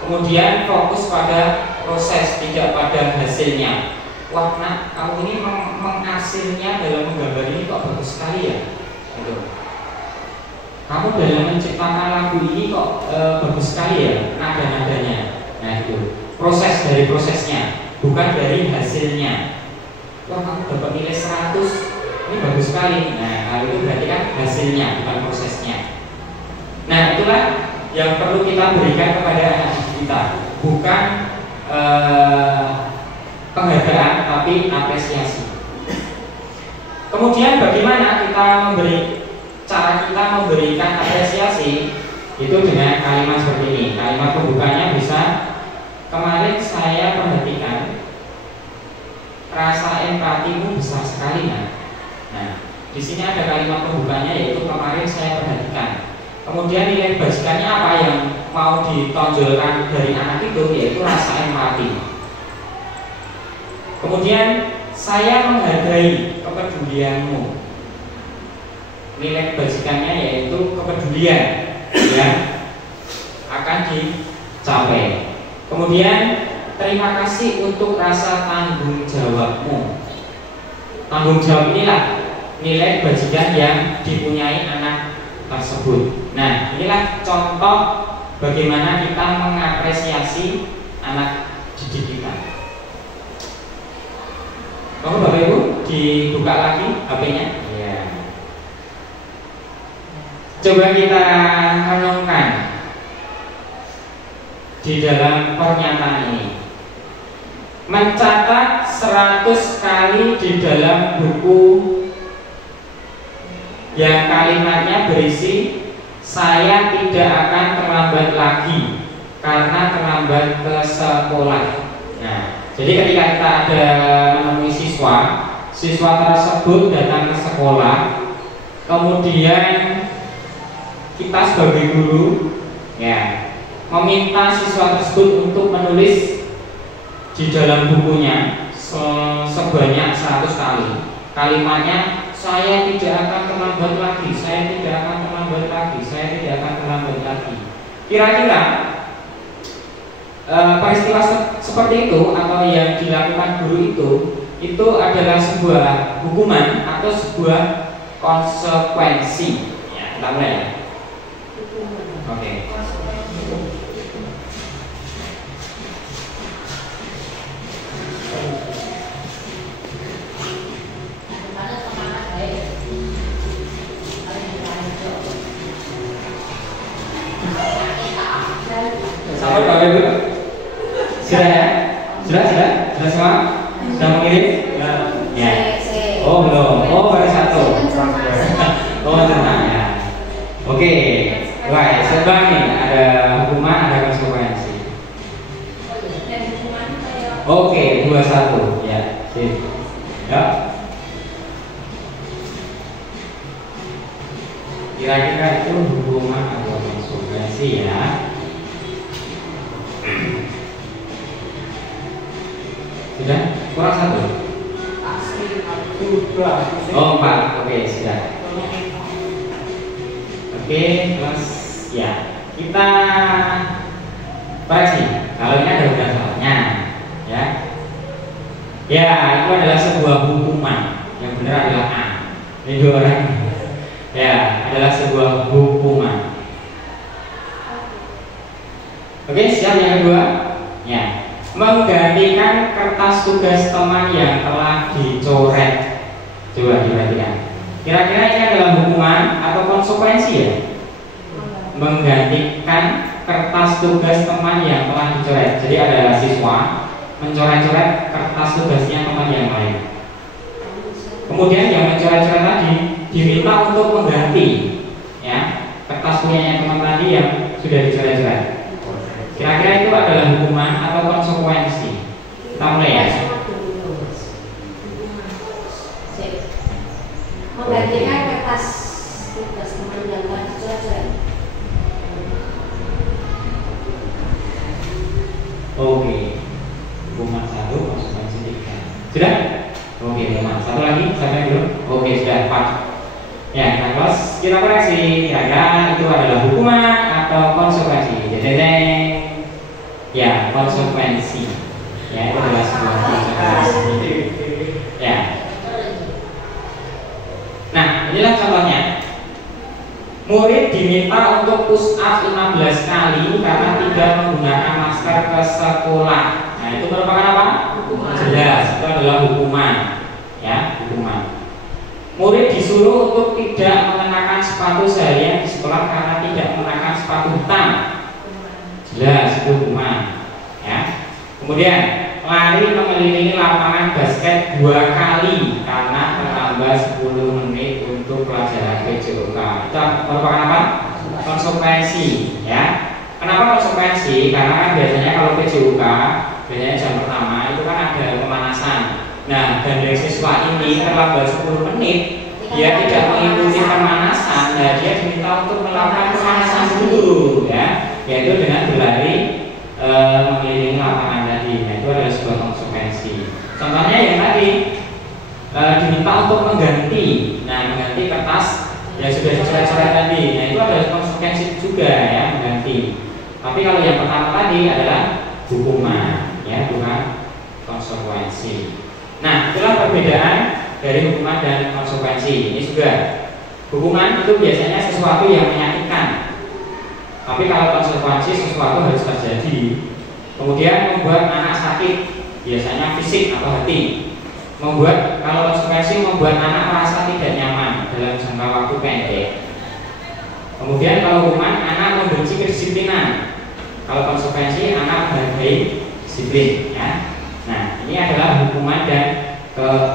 Kemudian fokus pada proses, tidak pada hasilnya. Wah, nak, kamu ini menghasilnya dalam menggambar ini kok bagus sekali ya. Gitu. Kamu dalam menciptakan lagu ini kok bagus sekali ya, nada-nadanya. Nah itu proses dari prosesnya, bukan dari hasilnya. Wah, kamu dapat nilai 100, ini bagus sekali. Nah, kalau itu berarti kan hasilnya, bukan prosesnya. Nah, itulah yang perlu kita berikan kepada anak didik kita, bukan penghargaan, tapi apresiasi. Kemudian bagaimana cara kita memberikan apresiasi itu dengan kalimat seperti ini. Kalimat pembukanya bisa, kemarin saya perhatikan rasa empatimu besar sekali, Nah, di sini ada kalimat pembukanya yaitu kemarin saya perhatikan. Kemudian nilai kebajikannya apa yang mau ditonjolkan dari anak itu yaitu rasa empati. Kemudian saya menghargai kepedulianmu. Nilai kebajikannya yaitu kepedulian yang akan dicapai. Kemudian terima kasih untuk rasa tanggung jawabmu. Tanggung jawab inilah nilai kebajikan yang dipunyai anak tersebut. Nah, inilah contoh bagaimana kita mengapresiasi anak didik kita. Kamu Bapak Ibu dibuka lagi HP-nya? Ya. Coba kita renungkan di dalam pernyataan ini. Mencatat 100 kali di dalam buku yang kalimatnya berisi saya tidak akan terlambat lagi karena terlambat ke sekolah. Nah, jadi ketika kita ada menemui siswa tersebut datang ke sekolah, kemudian kita sebagai guru ya meminta siswa tersebut untuk menulis di dalam bukunya sebanyak 100 kali. Kalimatnya saya tidak akan terlambat lagi, saya tidak akan terlambat lagi, saya tidak akan terlambat lagi. Kira-kira peristiwa seperti itu atau yang dilakukan guru itu adalah sebuah hukuman atau sebuah konsekuensi. Ya, kita mulai ya. Oke. Sampai Bapak Ibu? Sudah ya? Sudah semua? Sudah mengirim? Ya. Oh belum. Oh baru satu. Oh tenang ya. Oke. Baik. Sebab nih ada hukuman, ada konsekuensi. Oke, 21 ya. Sip. Ya. Kira-kira itu hukuman atau konsekuensi ya? Sudah? Kurang satu? Oh 4, oke sudah. Oke, terus ya kita koreksi. Kalau ini ada bukan salahnya, ya. Ya, itu adalah sebuah hukuman. Yang benar adalah A. Ini dua orang. Ya, adalah sebuah hukuman. Oke, siap yang kedua? Ya. Menggantikan kertas tugas teman yang telah dicoret. Coba diperhatikan. Kira-kira ini adalah hukuman atau konsekuensi ya? Menggantikan kertas tugas teman yang telah dicoret. Jadi ada siswa mencoret-coret kertas tugasnya teman yang lain. Kemudian yang mencoret-coret tadi diminta untuk mengganti ya kertas punyanya teman tadi yang sudah dicoret-coret. Kira-kira itu adalah hukuman atau konsekuensi? Kita mulai ya. Menggantikan kertas tugas teman yang telah dicoret. Oke. Hukuman 1, konsekuensi 3. Sudah? Oke, teman. Satu lagi, sampai dulu. Oke, sudah 4. Ya, kita close. Kita koreksi. Kira-kira itu adalah hukuman atau konsekuensi? Ya, konsekuensi. Ya, itu adalah sebuah konsekuensi. Ya. Nah, inilah contohnya. Murid diminta untuk push up 15 kali karena tidak menggunakan masker ke sekolah. Nah, itu merupakan apa? Jelas, itu adalah hukuman. Ya, hukuman. Murid disuruh untuk tidak mengenakan sepatu seharian di sekolah karena tidak mengenakan sepatu hitam. Jelas, itu hukuman. Ya. Kemudian lari mengelilingi lapangan basket 2 kali karena menambah 10 menit untuk pelajaran PJOK. Itu merupakan apa? Konsekuensi. Ya. Kenapa konsekuensi? Karena kan biasanya kalau PJOK biasanya jam pertama itu kan ada pemanasan. Nah, dan dari siswa ini terlambat 10 menit, dia tidak mengikuti pemanasan. Nah, dia diminta untuk melakukan pemanasan dulu, ya, yaitu dengan berlari mengelilingi lapangan tadi. Nah, itu adalah sebuah konsekuensi. Contohnya yang tadi diminta untuk mengganti, nah mengganti kertas yang sudah dicoret-coret tadi. Nah, itu adalah konsekuensi juga ya, mengganti. Tapi kalau yang pertama tadi adalah hukuman, ya, bukan konsekuensi. Nah, itulah perbedaan dari hukuman dan konsekuensi. Ini juga hukuman itu biasanya sesuatu yang menyakitkan. Tapi kalau konsekuensi sesuatu harus terjadi. Kemudian membuat anak sakit, biasanya fisik atau hati. Kalau konsekuensi membuat anak merasa tidak nyaman dalam jangka waktu pendek. Kemudian kalau hukuman, anak membenci kedisiplinan. Kalau konsekuensi, anak menghargai disiplin. Ya. Nah, ini adalah hukuman dan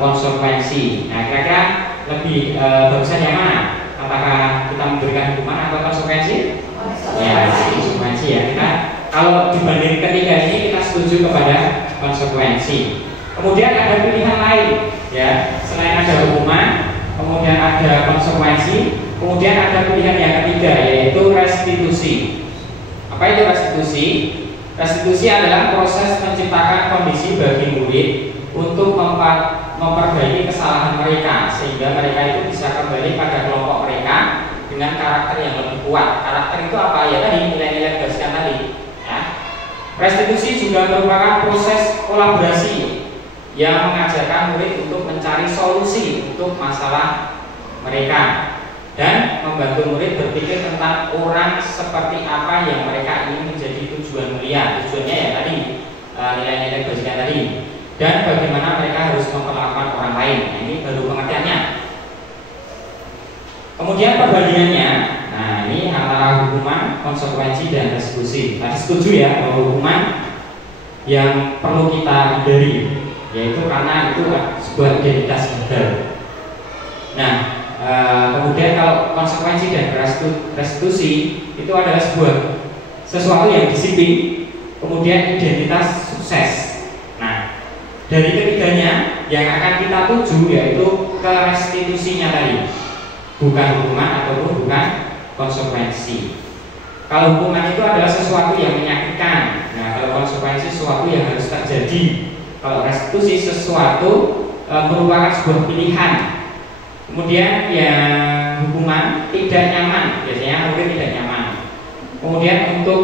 konsekuensi. Nah, kira-kira lebih bagusan yang mana? Apakah kita memberikan hukuman atau konsekuensi? Ya, konsekuensi ya. Kita kalau dibanding ketiga ini kita setuju kepada konsekuensi. Kemudian ada pilihan lain, ya. Selain ada hukuman, kemudian ada konsekuensi, kemudian ada pilihan yang ketiga yaitu restitusi. Apa itu restitusi? Restitusi adalah proses menciptakan kondisi bagi murid untuk memperbaiki kesalahan mereka sehingga mereka itu bisa kembali pada kelompok mereka dengan karakter yang lebih kuat. Karakter itu apa? Ya tadi nilai-nilai basic tadi. Ya. Restitusi juga merupakan proses kolaborasi yang mengajarkan murid untuk mencari solusi untuk masalah mereka dan membantu murid berpikir tentang orang seperti apa yang mereka ingin menjadi tujuan mulia. Tujuannya ya tadi nilai-nilai basic tadi, dan bagaimana mereka harus memperlakukan orang lain. Nah, ini baru pengertiannya. Kemudian perbandingannya, nah ini antara hukuman, konsekuensi, dan restitusi. Tadi setuju ya bahwa hukuman yang perlu kita hindari, yaitu karena itu sebuah identitas gagal. Nah, kemudian kalau konsekuensi dan restitusi itu adalah sesuatu yang disiplin, kemudian identitas sukses. Nah, dari ketiganya yang akan kita tuju yaitu ke restitusinya tadi, bukan hukuman ataupun bukan konsekuensi. Kalau hukuman itu adalah sesuatu yang menyakitkan, nah kalau konsekuensi sesuatu yang harus terjadi. Kalau restitusi sesuatu merupakan sebuah pilihan. Kemudian yang hukuman tidak nyaman, biasanya murid tidak nyaman. Kemudian untuk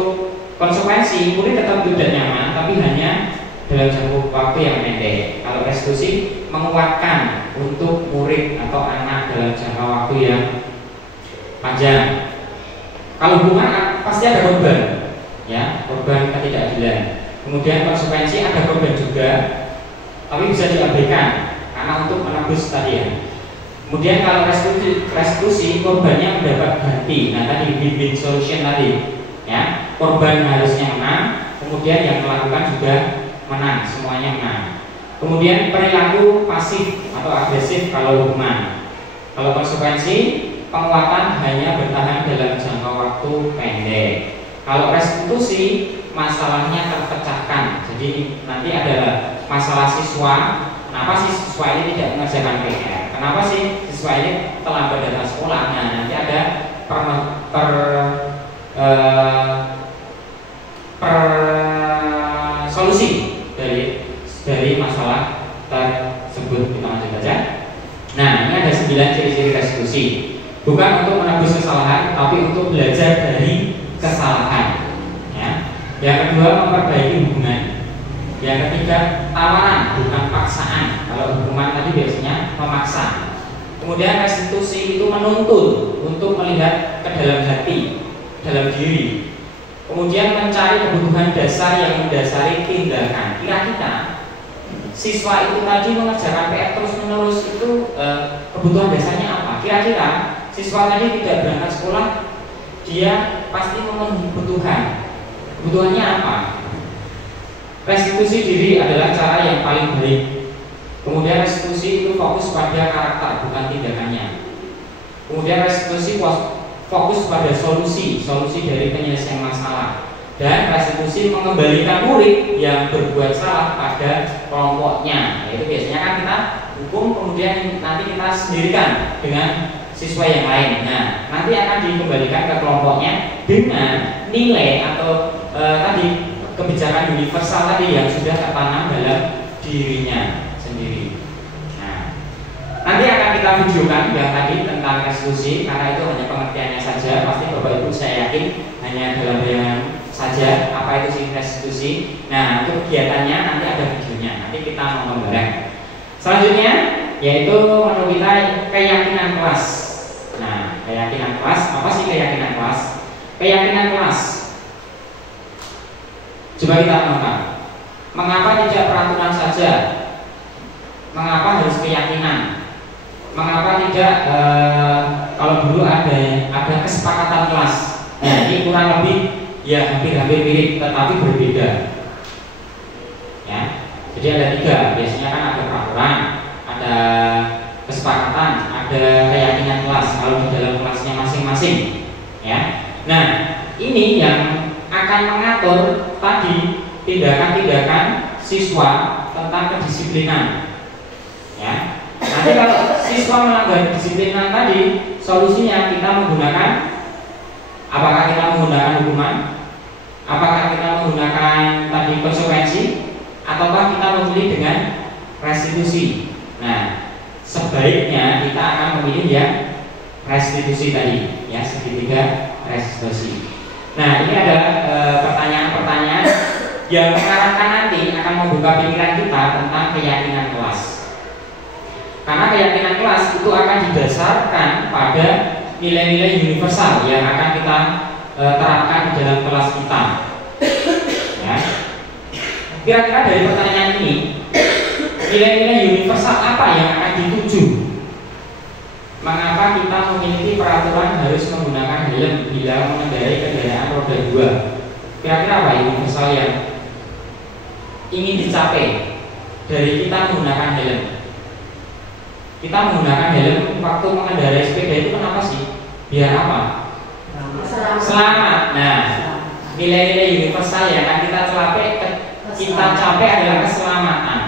konsekuensi murid tetap tidak nyaman, tapi hanya dalam jangka waktu yang pendek. Kalau restitusi menguatkan untuk murid atau anak dalam jangka waktu yang panjang. Kalau hukuman pasti ada korban, ya, korban ketidakadilan. Kemudian konsekuensi ada korban juga, tapi bisa diabaikan karena untuk menebus tadi ya. Kemudian kalau restitusi korbannya mendapat ganti. Nah tadi win-win solution tadi, ya, korban harusnya menang, kemudian yang melakukan juga menang, semuanya menang. Kemudian perilaku pasif atau agresif kalau hukuman. Kalau konsekuensi penguatan hanya bertahan dalam jangka waktu pendek. Kalau restitusi masalahnya terpecahkan. Jadi nanti adalah masalah siswa. Kenapa sih siswa ini tidak mengerjakan PR? Kenapa sih siswa ini terlambat datang sekolah? Nah nanti ada solusi dari masalah tersebut. Kita lanjut aja. Nah ini ada 9 ciri-ciri restitusi. Bukan untuk menebus kesalahan, tapi untuk belajar dari kesalahan. Yang kedua, memperbaiki hubungan. Yang ketiga, tawaran bukan paksaan. Kalau hukuman tadi biasanya memaksa. Kemudian restitusi itu menuntun untuk melihat ke dalam hati, dalam diri. Kemudian mencari kebutuhan dasar yang mendasari tindakan. Kira-kira siswa itu tadi mengerjakan PR terus-menerus itu kebutuhan dasarnya apa? Kira-kira siswa tadi tidak berangkat sekolah, dia pasti memenuhi kebutuhan. Kebutuhannya apa? Restitusi diri adalah cara yang paling baik. Kemudian restitusi itu fokus pada karakter bukan tindakannya. Kemudian restitusi fokus pada solusi dari penyelesaian masalah. Dan restitusi mengembalikan murid yang berbuat salah pada kelompoknya. Yaitu biasanya kan kita hukum, kemudian nanti kita sendirikan dengan siswa yang lain. Nah, nanti akan dikembalikan ke kelompoknya dengan nilai atau tadi kebijakan universal tadi yang sudah tertanam dalam dirinya sendiri. Nah, nanti akan kita videokan yang tadi tentang restitusi karena itu hanya pengertiannya saja. Pasti Bapak Ibu saya yakin hanya dalam bayangan saja apa itu sih restitusi. Nah, untuk kegiatannya nanti ada videonya. Nanti kita nonton bareng. Selanjutnya yaitu menurut kita keyakinan kelas. Nah, keyakinan kelas, apa sih keyakinan kelas? Keyakinan kelas. Coba kita renungkan. Mengapa tidak peraturan saja? Mengapa harus keyakinan? Mengapa tidak kalau dulu ada kesepakatan kelas? Nah, ini kurang lebih ya hampir-hampir mirip tetapi berbeda. Ya, jadi ada 3. Biasanya kan ada peraturan, ada kesepakatan, ada keyakinan kelas. Kalau di dalam kelasnya masing-masing, ya. Nah, ini yang akan mengatur tadi tindakan-tindakan siswa tentang kedisiplinan. Ya. Nanti kalau siswa melanggar kedisiplinan tadi, solusinya kita menggunakan, apakah kita menggunakan hukuman, apakah kita menggunakan tadi konsekuensi, ataukah kita memilih dengan restitusi. Nah, sebaiknya kita akan memilih yang restitusi tadi, ya, segitiga restitusi. Nah, ini adalah pertanyaan-pertanyaan yang mengarahkan nanti akan membuka pikiran kita tentang keyakinan kelas. Karena keyakinan kelas itu akan didasarkan pada nilai-nilai universal yang akan kita terapkan di dalam kelas kita. Ya. Kira-kira dari pertanyaan ini, nilai-nilai universal apa yang akan dituju? Mengapa mengapa kita memiliki peraturan harus menggunakan helm bila mengendarai kendaraan roda 2? Kira-kira apa universal yang ingin dicapai dari kita menggunakan helm? Kita menggunakan helm waktu mengendarai sepeda itu kenapa sih? Biar apa? Selamat. Nah, nilai-nilai universal yang akan kita capai adalah keselamatan.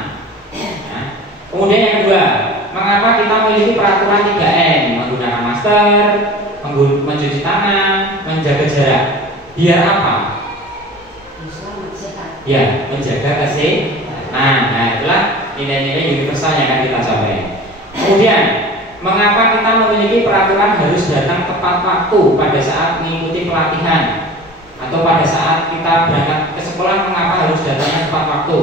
Nah, kemudian yang kedua, mengapa kita memiliki peraturan 3M? Menggunakan masker, mencuci tangan, menjaga jarak. Biar apa? Ya, menjaga kesehatan. Nah, itulah nilai-nilai universal yang akan kita capai. Kemudian, mengapa kita memiliki peraturan harus datang tepat waktu pada saat mengikuti pelatihan atau pada saat kita berangkat ke sekolah? Mengapa harus datangnya tepat waktu?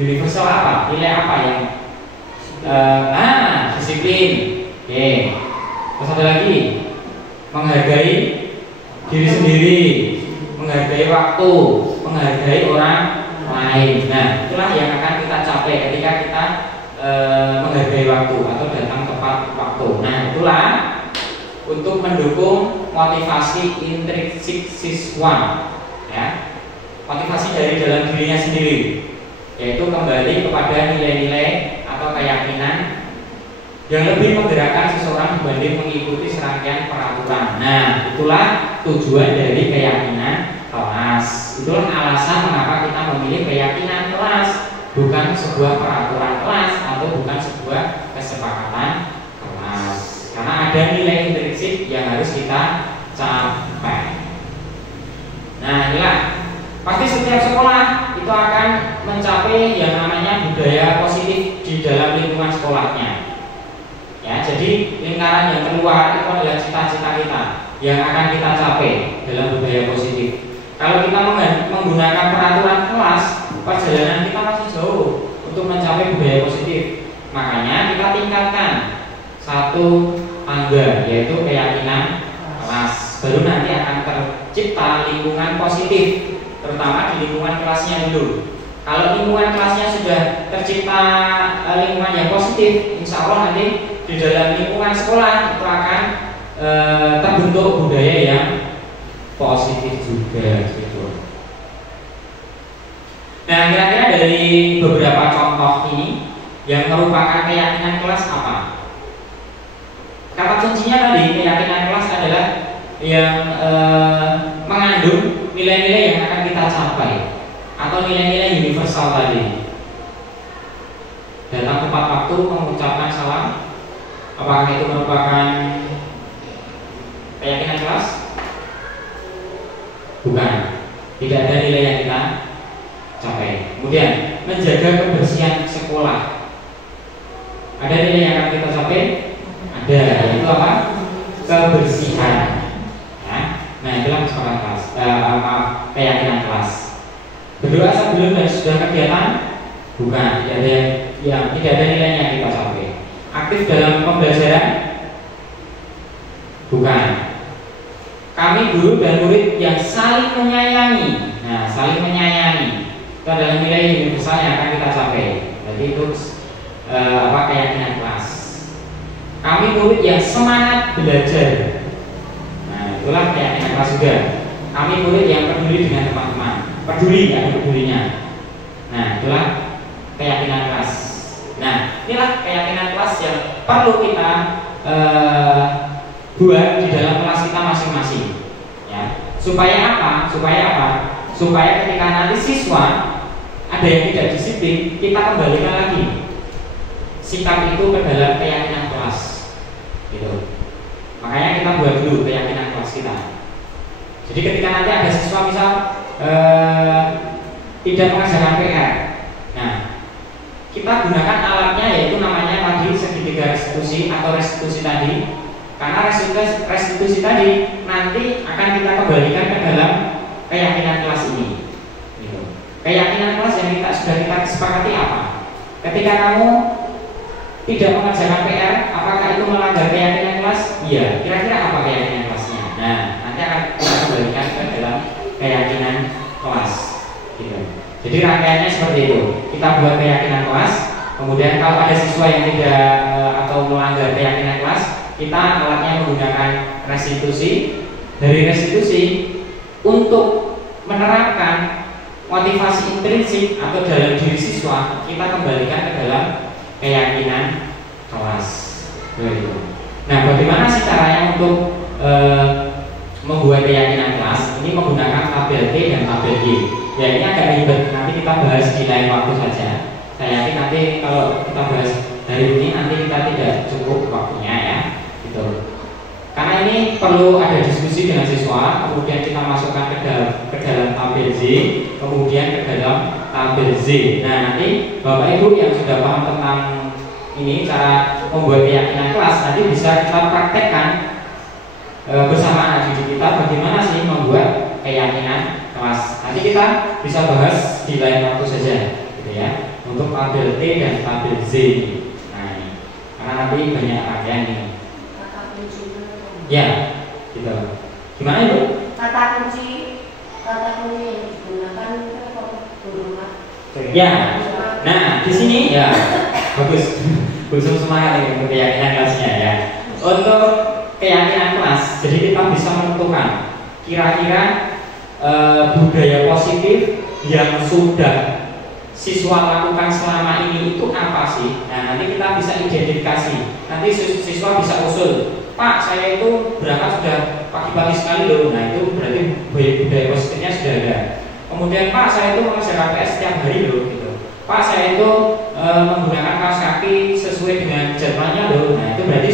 Universal apa? Nilai apa yang disiplin. Oke. Terus ada lagi, menghargai diri sendiri, menghargai waktu, menghargai orang lain. Nah, itulah yang akan kita capai ketika kita menghargai waktu atau datang tepat waktu. Nah, itulah untuk mendukung motivasi intrinsik siswa, ya, motivasi dari dalam dirinya sendiri, yaitu kembali kepada nilai-nilai atau keyakinan yang lebih menggerakkan seseorang dibanding mengikuti serangkaian peraturan. Nah, itulah tujuan dari keyakinan kelas. Itulah alasan mengapa kita memilih keyakinan kelas, bukan sebuah peraturan kelas atau bukan sebuah kesepakatan kelas. Karena ada nilai intrinsik yang harus kita capai. Nah, inilah pasti setiap sekolah itu akan mencapai yang namanya budaya positif di dalam lingkungan sekolahnya. Ya, jadi lingkaran yang keluar itu adalah cita-cita kita yang akan kita capai dalam budaya positif. Kalau kita menggunakan peraturan kelas, perjalanan kita masih jauh untuk mencapai budaya positif. Makanya kita tingkatkan satu tangga, yaitu keyakinan kelas. Baru nanti akan tercipta lingkungan positif, terutama di lingkungan kelasnya dulu. Kalau lingkungan kelasnya sudah tercipta lingkungan yang positif, insya Allah nanti di dalam lingkungan sekolah itu akan terbentuk budaya yang positif juga gitu. Nah, kira-kira dari beberapa contoh ini yang merupakan keyakinan kelas apa? Kata kuncinya tadi keyakinan kelas adalah yang mengandung nilai-nilai yang akan kita capai atau nilai-nilai universal tadi. Datang tepat waktu, mengucapkan salam. Apakah itu merupakan keyakinan kelas? Bukan. Tidak ada nilai yang kita capai. Kemudian menjaga kebersihan sekolah. Ada nilai yang akan kita capai? Ada. Yaitu apa? Kebersihan. Ya. Nah, itulah sekolah kelas. Keyakinan kelas. Berdoa sebelum dan sudah kegiatan? Bukan. Tidak ada nilai yang kita capai. Aktif dalam pembelajaran? Bukan. Kami guru dan murid yang saling menyayangi. Nah, saling menyayangi itu adalah nilai universal yang akan kita capai. Jadi itu keyakinan kelas. Kami murid yang semangat belajar. Nah, itulah keyakinan kelas juga. Kami murid yang peduli dengan teman-teman. Peduli, ada pedulinya. Nah, itulah keyakinan kelas. Nah, inilah keyakinan kelas yang perlu kita buat di dalam kelas kita masing-masing. Ya. Supaya apa? Supaya ketika nanti siswa ada yang tidak disiplin, kita kembalikan lagi sikap itu ke dalam keyakinan kelas. Gitu. Makanya kita buat dulu keyakinan kelas kita. Jadi ketika nanti ada siswa misal tidak mengerjakan PR, nah, kita gunakan alatnya yaitu namanya tadi segitiga restitusi atau restitusi tadi. Karena restitusi tadi nanti akan kita kembalikan ke dalam keyakinan kelas ini. Gitu. Keyakinan kelas yang sudah kita sepakati apa? Ketika kamu tidak mengerjakan PR, apakah itu melanggar keyakinan kelas? Iya. Kira-kira apa keyakinan kelasnya? Nah, nanti akan kita kembalikan ke dalam keyakinan kelas. Gitu. Jadi rangkaiannya seperti itu. Kita buat keyakinan kelas. Kemudian kalau ada siswa yang tidak atau melanggar keyakinan kelas, kita alatnya menggunakan restitusi. Dari restitusi untuk menerapkan motivasi intrinsik atau dalam diri siswa, kita kembalikan ke dalam keyakinan kelas. Nah, bagaimana sih caranya untuk membuat keyakinan kelas? Ini menggunakan tabel T dan tabel Y. Ya, ini agak ribet, nanti kita bahas di lain waktu saja. Saya yakin nanti kalau kita bahas hari ini nanti kita tidak cukup waktunya ya, gitu. Karena ini perlu ada diskusi dengan siswa, kemudian kita masukkan ke dalam tabel Z, kemudian ke dalam tabel Z. Nah, nanti Bapak Ibu yang sudah paham tentang ini cara membuat keyakinan kelas, nanti bisa kita praktekkan bersama anak didik kita bagaimana sih membuat keyakinan kelas. Nanti kita bisa bahas di lain waktu saja, gitu ya, untuk tabel T dan tabel Z. Nah, ini karena nanti banyak rangkaian ini. Ya, gitu. Gimana Ibu? Kata kunci yang digunakan hormat. Ya. Nah, di sini ya bagus. Khusus semangat ini untuk keyakinan kelasnya ya. Untuk keyakinan kelas, jadi kita bisa menentukan kira-kira budaya positif yang sudah siswa lakukan selama ini itu apa sih? Nah, nanti kita bisa identifikasi. Nanti siswa bisa usul, Pak, saya itu berangkat sudah pagi-pagi sekali loh. Nah, itu berarti budaya positifnya sudah ada. Kemudian, Pak, saya itu mengerjakan PS setiap hari loh, gitu. Pak, saya itu menggunakan kaos kaki sesuai dengan jadwalnya loh. Nah, itu berarti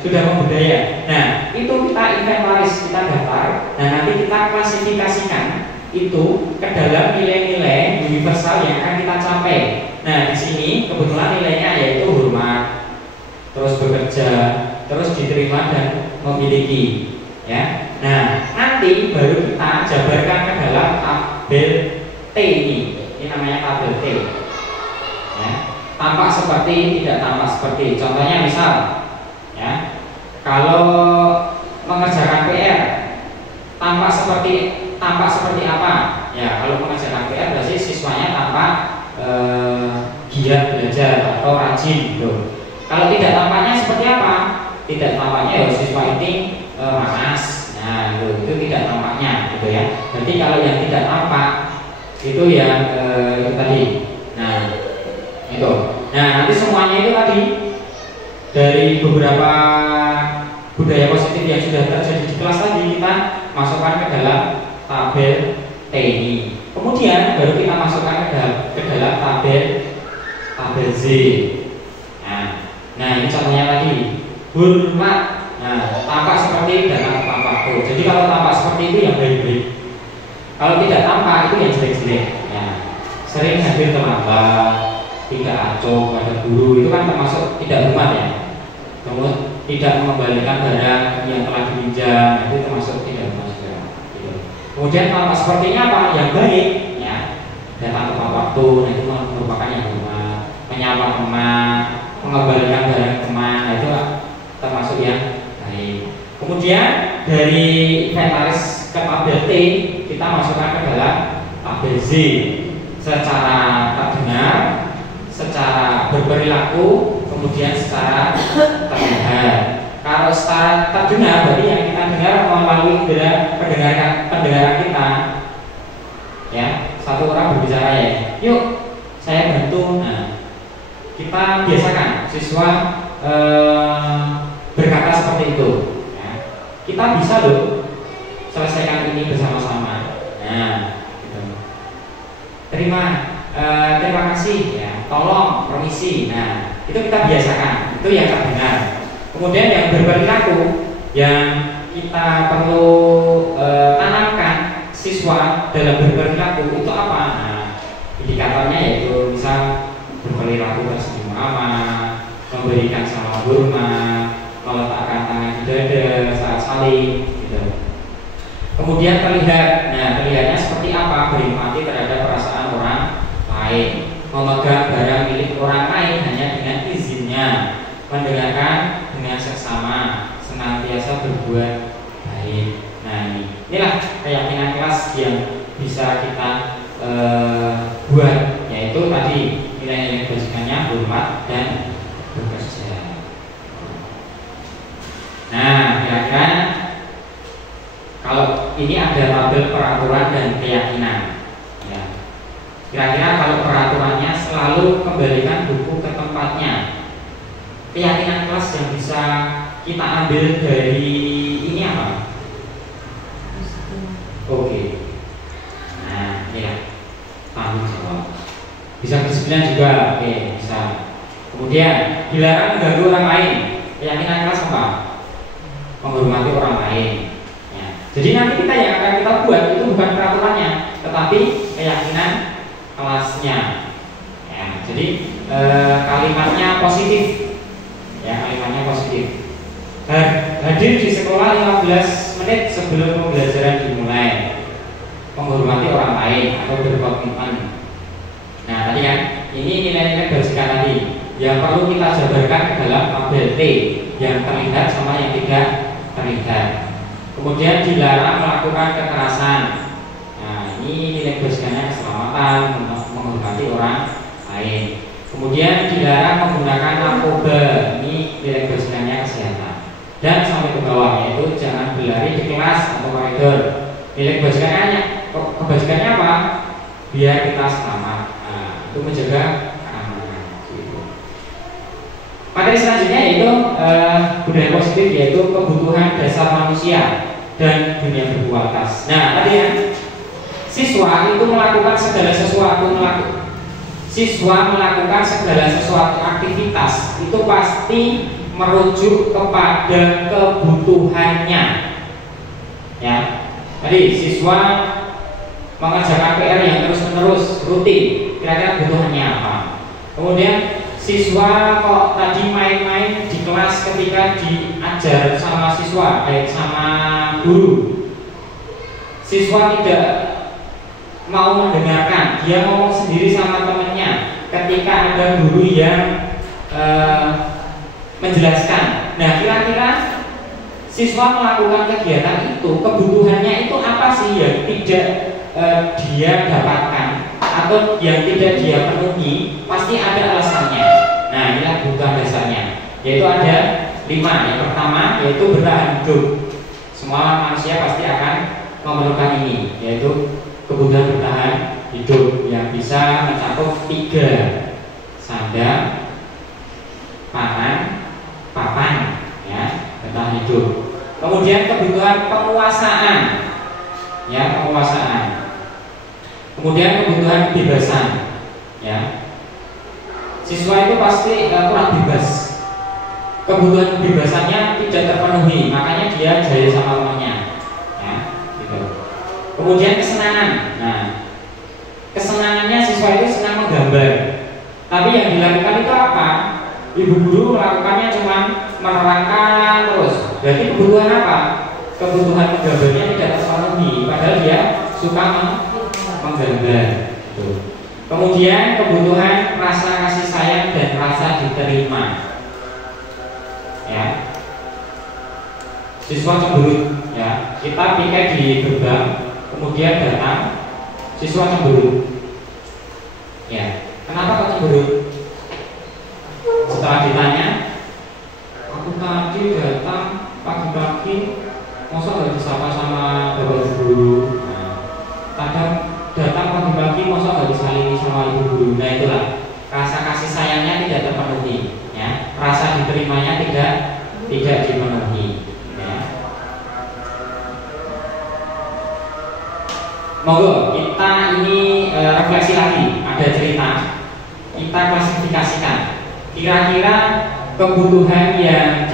sudah membudaya. Nah, itu kita inventaris, kita daftar. Nah, nanti kita klasifikasikan itu ke dalam nilai-nilai universal yang akan kita capai. Nah, di sini kebetulan nilainya yaitu hormat, terus bekerja, terus diterima dan memiliki, ya. Nah, nanti baru kita jabarkan ke dalam tabel T ini. Ini namanya tabel T. Ya. Tampak seperti, tidak tampak seperti. Contohnya misal, ya, kalau mengerjakan PR tampak seperti apa? Ya, kalau mengerjakan PR berarti siswanya tampak giat belajar atau rajin, gitu. Kalau tidak tampaknya seperti apa? Tidak tampaknya ya siswa ini malas. Nah, itu tidak tampaknya, gitu ya. Jadi kalau yang tidak tampak itu yang itu tadi. Nah, itu. Nah, nanti semuanya itu tadi dari beberapa budaya positif yang sudah terjadi di kelas tadi kita masukkan ke dalam tabel T ini. Kemudian baru kita masukkan ke dalam tabel Z. Nah, ini contohnya tadi hormat. Nah, tampak seperti datang tepat waktu. Jadi kalau tampak seperti itu yang baik-baik. Kalau tidak tampak itu yang jelek-jelek. Ya, sering hadir terlambat, tidak acuh pada guru, itu kan termasuk tidak hormat ya. Kemudian tidak mengembalikan barang yang telah dipinjam, itu termasuk tidak hormat juga. Gitu. Kemudian tampak sepertinya apa? Yang baik, ya, datang tepat waktu. Nah, itu merupakan yang hormat. Menyapa teman, mengembalikan barang teman, itu termasuk yang baik. Kemudian dari inventaris ke tabel T kita masukkan ke dalam tabel Z secara terdengar, secara berperilaku, kemudian secara terlihat. Kalau secara terdengar berarti yang kita dengar melalui pendengaran kita. Ya, satu orang berbicara ya, yuk saya bantu. Nah, kita biasakan siswa berkata seperti itu. Ya, kita bisa loh selesaikan ini bersama-sama. Nah, gitu. Terima kasih ya, tolong, permisi. Nah, itu kita biasakan, itu yang terdengar. Kemudian yang berperilaku yang kita perlu tanamkan siswa dalam berperilaku itu apa? Nah, indikatornya yaitu misal berperilaku tersenyum ramah, memberikan salam hormat, meletakkan tangan di dada saat saling, gitu. Kemudian terlihat, nah terlihatnya seperti apa? Berempati terhadap perasaan orang lain, memegang barang milik orang lain hanya dengan izinnya, mendengarkan dengan seksama, senantiasa berbuat baik. Nah, inilah keyakinan kelas yang bisa kita buat, yaitu tadi nilai-nilai basikannya hormat dan bekerja. ini ada tabel peraturan dan keyakinan. Ya. Kira-kira kalau peraturannya selalu kembalikan buku ke tempatnya. Keyakinan kelas yang bisa kita ambil dari ini apa? Oke. Nah, ya. Tanggung jawab. Bisa kedisiplinan juga, oke, bisa. Kemudian dilarang mengganggu orang lain. Keyakinan kelas apa? Menghormati orang lain. Ya. Jadi nanti kita yang akan kita buat itu bukan peraturannya, tetapi keyakinan kelasnya. Ya. Jadi kalimatnya positif. Ya, kalimatnya positif. Hadir di sekolah 15 menit sebelum pembelajaran dimulai. Menghormati orang lain atau berkomitmen. Nah, tadi kan ini nilai-nilai bersikap tadi yang perlu kita jabarkan ke dalam tabel T, yang terlihat sama yang tidak terlihat. Kemudian dilarang melakukan kekerasan. Nah, ini nilai bersikapnya keselamatan, menghormati orang lain. Kemudian dilarang menggunakan narkoba. Ini nilai bersikapnya kesehatan. Dan sampai ke bawah, yaitu jangan berlari di kelas atau koridor. Nilai kebajikannya apa? Biar kita selamat. Nah, itu menjaga keamanan. Gitu. Materi selanjutnya yaitu budaya positif, yaitu kebutuhan dasar manusia dan dunia berkualitas. Nah, tadi ya, siswa itu melakukan segala sesuatu aktivitas itu pasti merujuk kepada kebutuhannya. Ya, tadi siswa mengerjakan PR yang terus-menerus rutin, kira-kira kebutuhannya apa? Kemudian siswa kok tadi main-main di kelas ketika diajar sama siswa, baik sama guru, siswa tidak mau mendengarkan, dia ngomong sendiri sama temannya ketika ada guru yang menjelaskan. Nah, kira-kira siswa melakukan kegiatan itu, kebutuhannya itu apa sih yang tidak dia dapatkan atau yang tidak dia penuhi? Pasti ada alasannya. Nah, inilah kebutuhan dasarnya, yaitu ada 5. Yang pertama yaitu bertahan hidup. Semua manusia pasti akan memerlukan ini, yaitu kebutuhan bertahan hidup yang bisa mencakup 3: sandang, pangan, papan, ya, bertahan hidup. Kemudian kebutuhan penguasaan, ya, penguasaan. Kemudian kebutuhan kebebasan, ya. Siswa itu pasti kurang bebas. Kebutuhan kebebasannya tidak terpenuhi, makanya dia jaya sama temannya, ya, gitu. Kemudian kesenangan. Nah, kesenangannya siswa itu senang menggambar. Tapi yang dilakukan itu apa? Ibu guru melakukannya cuma menerangkan terus. Jadi kebutuhan apa? Kebutuhan menggambarnya tidak terpenuhi, padahal dia suka menggambar. Kemudian kebutuhan rasa kasih sayang dan rasa diterima. Ya, siswa cemberut. Ya, kita piket di gerbang, kemudian datang siswa cemberut. Ya, kenapa kok cemberut? Setelah ditanya, aku tadi datang pagi-pagi, masa nggak disapa sama bapak guru? Nah, kadang datang pagi-pagi, masa nggak disalini sama ibu guru? Nah, itulah rasa kasih sayangnya tidak terpenuhi, ya. Rasa diterimanya tidak dipenuhi, ya. Monggo kita ini refleksi lagi, ada cerita, kita klasifikasikan. Kira-kira kebutuhan yang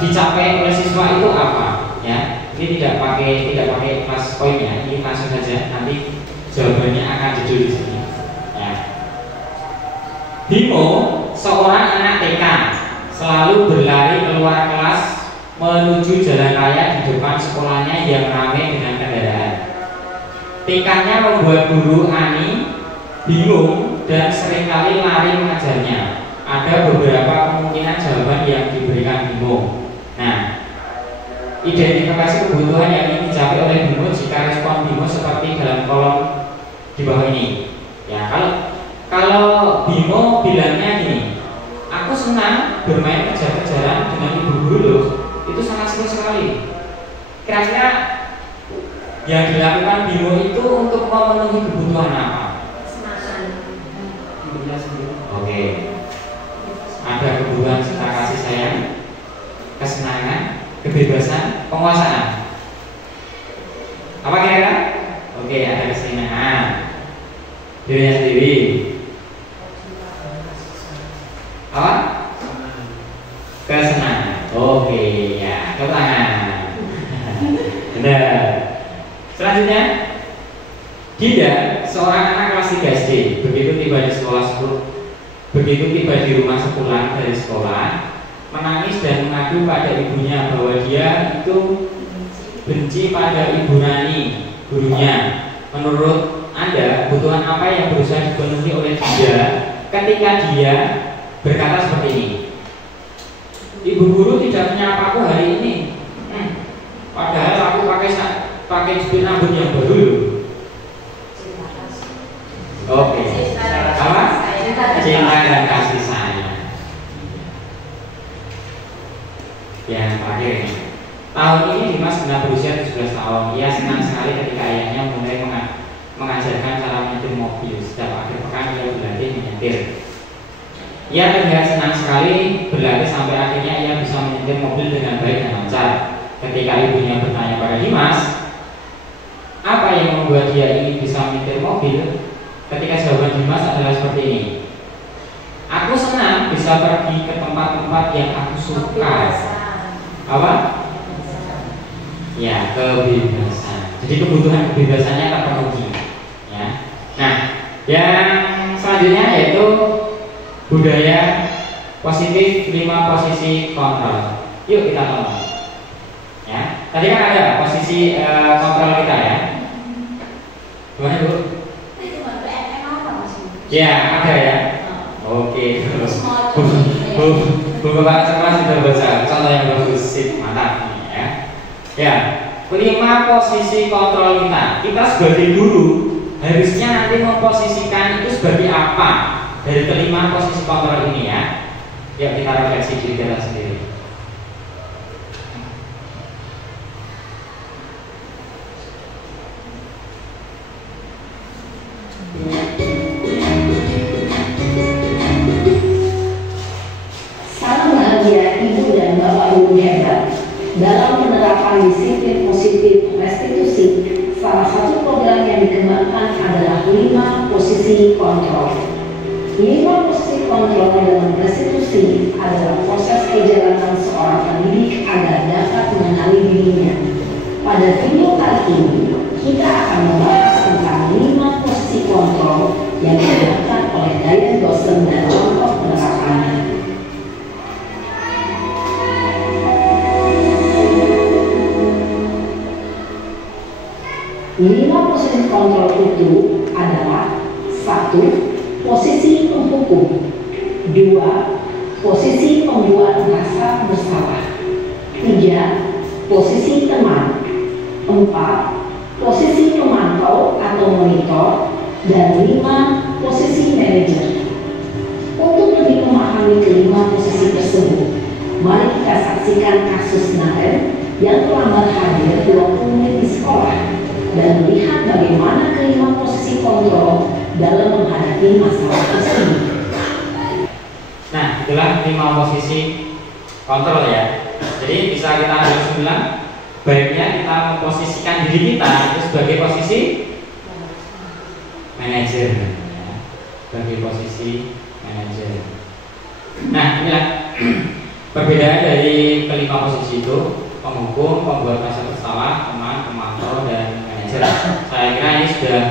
dicapai oleh siswa itu apa? Ya, ini tidak pakai kelas poinnya, ini langsung saja. Nanti jawabannya akan jujur di sini. Ya. Bimo, seorang anak TK, selalu berlari keluar kelas menuju jalan raya di depan sekolahnya yang ramai dengan kendaraan. TK-nya membuat guru Ani bingung dan seringkali lari mengajarnya. Ada beberapa kemungkinan jawaban yang diberikan Bimo. Nah, identifikasi kebutuhan yang ingin dicapai oleh Bimo jika respon Bimo seperti dalam kolom di bawah ini. Ya, kalau Bimo bilangnya gini, aku senang bermain kejar-kejaran dengan ibu guru loh, itu sangat masif sekali. Kira-kira yang dilakukan Bimo itu untuk memenuhi kebutuhan apa? Oke. Ada kebutuhan cinta kasih sayang, kesenangan, kebebasan, penguasaan. Apa kira-kira? Oke, ada kesenangan. Dirinya sendiri. Apa? Kesenangan. Oke, ya, tepuk tangan. Benar. Selanjutnya, Dinda, seorang anak kelas 3 SD, begitu tiba di rumah sepulang dari sekolah, menangis dan mengadu pada ibunya bahwa dia itu benci pada Ibu Rani, gurunya. Menurut Anda, kebutuhan apa yang berusaha dipenuhi oleh dia ketika dia berkata seperti ini? Ibu guru tidak menyapa aku hari ini. Padahal aku pakai jepit rambut yang baru loh. Oke. Apa? Cinta dan kasih sayang. Yang terakhir ini. Tahun ini Dimas genap berusia 17 tahun. Ia senang sekali ketika ayahnya mulai mengajarkan cara menyetir mobil. Setiap akhir pekan ia berlatih menyetir. Ia terlihat senang sekali berlatih sampai akhirnya ia bisa menyetir mobil dengan baik dan lancar. Ketika ibunya bertanya pada Dimas, apa yang membuat dia ingin bisa menyetir mobil? Ketika jawaban Dimas adalah seperti ini. Aku senang bisa pergi ke tempat-tempat yang aku suka. Apa? Ya, kebebasan. Jadi kebutuhan kebebasannya terpenuhi. Ya. Nah, yang selanjutnya yaitu budaya positif 5 posisi kontrol. Yuk kita tonton. Ya, tadi kan ada posisi kontrol kita ya. Gimana Bu? Ya, ada ya. Oke. Bu Bapak semua sudah baca contoh yang bagus, sip, mantap ya. Ya, 5 posisi kontrol kita. Kita sebagai guru harusnya nanti memposisikan itu sebagai apa dari kelima posisi kontrol ini ya. Yuk kita refleksi diri kita sendiri. Dalam penerapan disiplin positif restitusi, salah satu program yang dikembangkan adalah 5 posisi kontrol. 5 posisi kontrol dalam restitusi adalah proses perjalanan seorang pendidik agar dapat mengenali dirinya. Pada video kali ini, kita akan membahas tentang 5 posisi kontrol yang digunakan oleh Diane Dawson dan contoh penerapannya. 5 posisi kontrol itu adalah 1. Posisi penghukum, 2. Posisi pembuat merasa bersalah, 3. Posisi teman, 4. Posisi pemantau atau monitor, dan 5. Posisi manajer. Untuk lebih memahami kelima posisi tersebut, mari kita saksikan kasus Naren yang terlambat hadir 20 menit di sekolah dan melihat bagaimana kelima posisi kontrol dalam menghadapi masalah tersebut. Nah, itulah 5 posisi kontrol ya. Jadi bisa kita bilang baiknya kita memposisikan diri kita itu sebagai posisi manajer ya. Sebagai posisi manajer. Nah, inilah perbedaan dari kelima posisi itu: penghukum, pembuat rasa bersalah, teman, pemantau, dan manajer. Saya kira ini sudah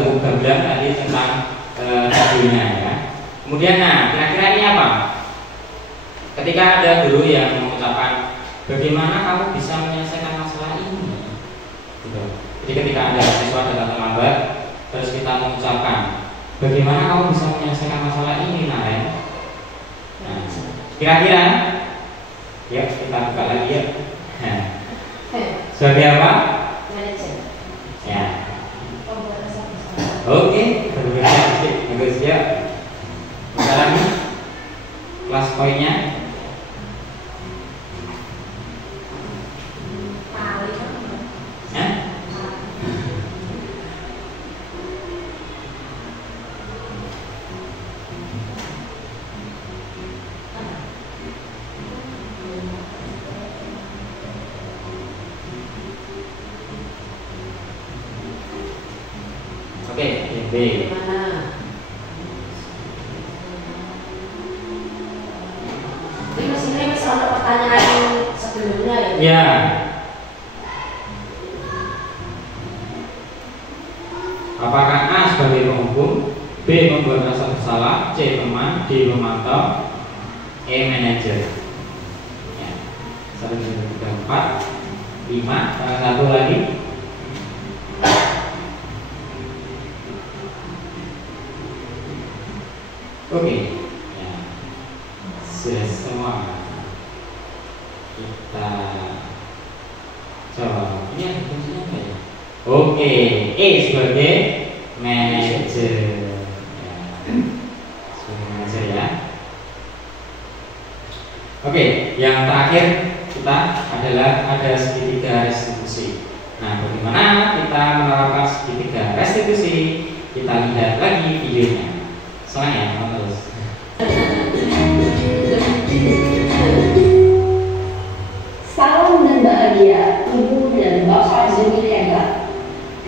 cukup gamblang tadi tentang tabelnya ya. Kemudian, nah, kira-kira ini apa? Ketika ada guru yang mengucapkan, bagaimana kamu bisa menyelesaikan masalah ini? Gitu. Jadi ketika ada siswa datang terlambat, terus kita mengucapkan, bagaimana kamu bisa menyelesaikan masalah ini, Naren? Nah, kira-kira, ya kita buka lagi ya. Sebagai apa? Ya. Oke, bagus ya. Sekarang kelas poinnya. B. Mana? Ini masih ada pertanyaan sebelumnya ya? Ya. Apakah A sebagai penghukum, B membuat rasa bersalah, C teman, D memantau, E manajer? Ya. 1, 2, 3, 4, 5. Satu lagi. Oke. Ya. Sudah semua. Kita coba. Ini ada fungsinya apa ya? Oke, E sebagai manajer. Ya. Sebagai manajer ya. Oke, yang terakhir kita adalah ada segitiga restitusi. Nah, bagaimana kita menerapkan segitiga restitusi? Kita lihat lagi videonya. Soalnya terus. Salam dan bahagia Ibu dan Bapak Zumi hebat.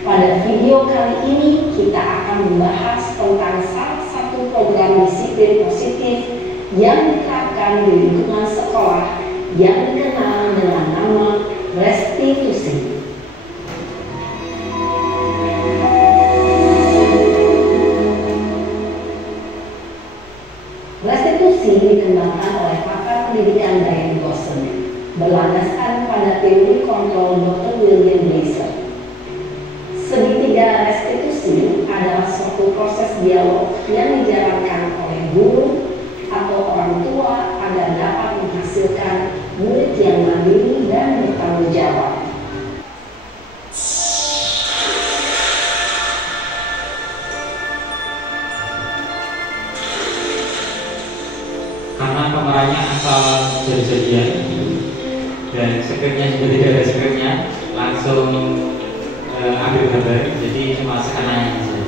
Pada video kali ini kita akan membahas tentang salah satu program disiplin positif yang diterapkan di lingkungan sekolah yang dikenal dengan nama restitusi. Restitusi dikembangkan oleh pakar pendidikan Diane Gosson berlandaskan pada teori kontrol Dr. William Blaser. Segitiga restitusi adalah suatu proses dialog yang dijalankan oleh guru atau orang tua agar dapat menghasilkan murid yang mandiri dan bertanggung jawab. Karena pemerannya asal jadi-jadian dan skripnya juga tidak ada skripnya, langsung ambil gambar, jadi cuma skenanya saja.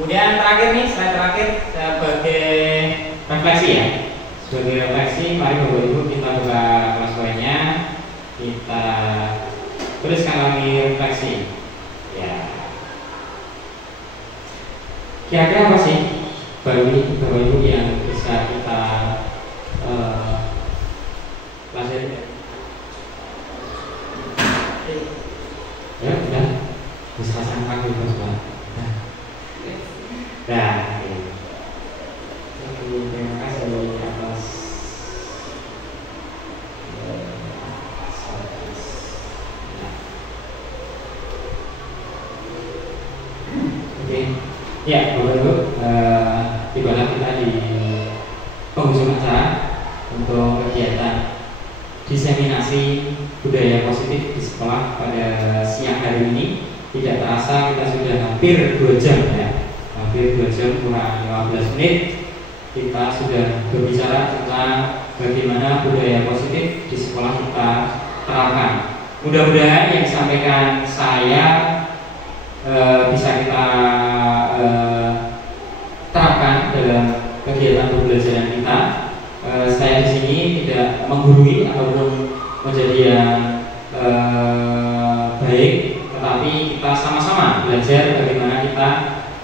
Kemudian terakhir nih, slide terakhir sebagai refleksi ya. Sebagai refleksi, mari Bapak Ibu kita buka kelas lainnya, kita tuliskan lagi refleksi. Ya. Kira-kira apa sih bagi Bapak Ibu yang bisa kita pelajarin? Ya udah, bisa sangkang gitu semua. Nah, terima kasih atas oke. Ya, Bapak Ibu, tibalah kita di penghujung acara untuk kegiatan diseminasi budaya positif di sekolah pada siang hari ini. Tidak terasa kita sudah hampir 2 jam ya, hampir 2 jam kurang 15 menit kita sudah berbicara tentang bagaimana budaya positif di sekolah kita terapkan. Mudah-mudahan yang disampaikan saya bisa kita terapkan dalam kegiatan pembelajaran kita. Saya di sini tidak menggurui ataupun menjadi yang baik, tetapi kita sama-sama belajar bagaimana kita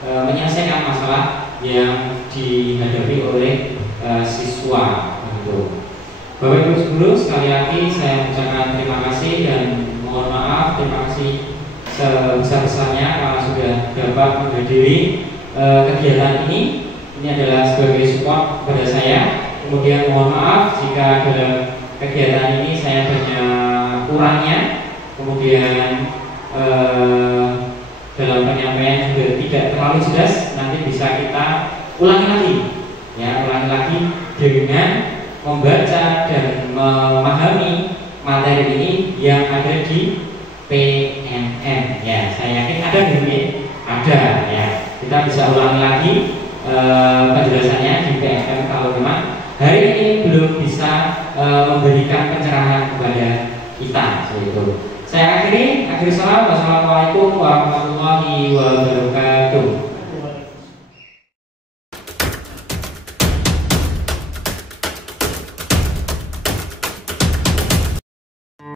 menyelesaikan masalah yang dihadapi oleh siswa. Bapak Ibu guru, sekali lagi saya ucapkan terima kasih dan mohon maaf, terima kasih sebesar-besarnya karena sudah dapat menghadiri kegiatan ini. Ini adalah sebagai support kepada saya. Kemudian mohon maaf jika dalam kegiatan ini saya banyak kurangnya. Kemudian dalam penyampaian juga tidak terlalu jelas, nanti bisa kita ulangi lagi ya, ulangi lagi dengan membaca dan memahami materi ini yang ada di PNN ya. Saya yakin ada ini, ada ya. Kita bisa ulangi lagi penjelasannya di PNN kalau memang hari ini belum bisa memberikan pencerahan kepada kita. Itu. Saya akhiri salam. Wassalamualaikum warahmatullahi wabarakatuh.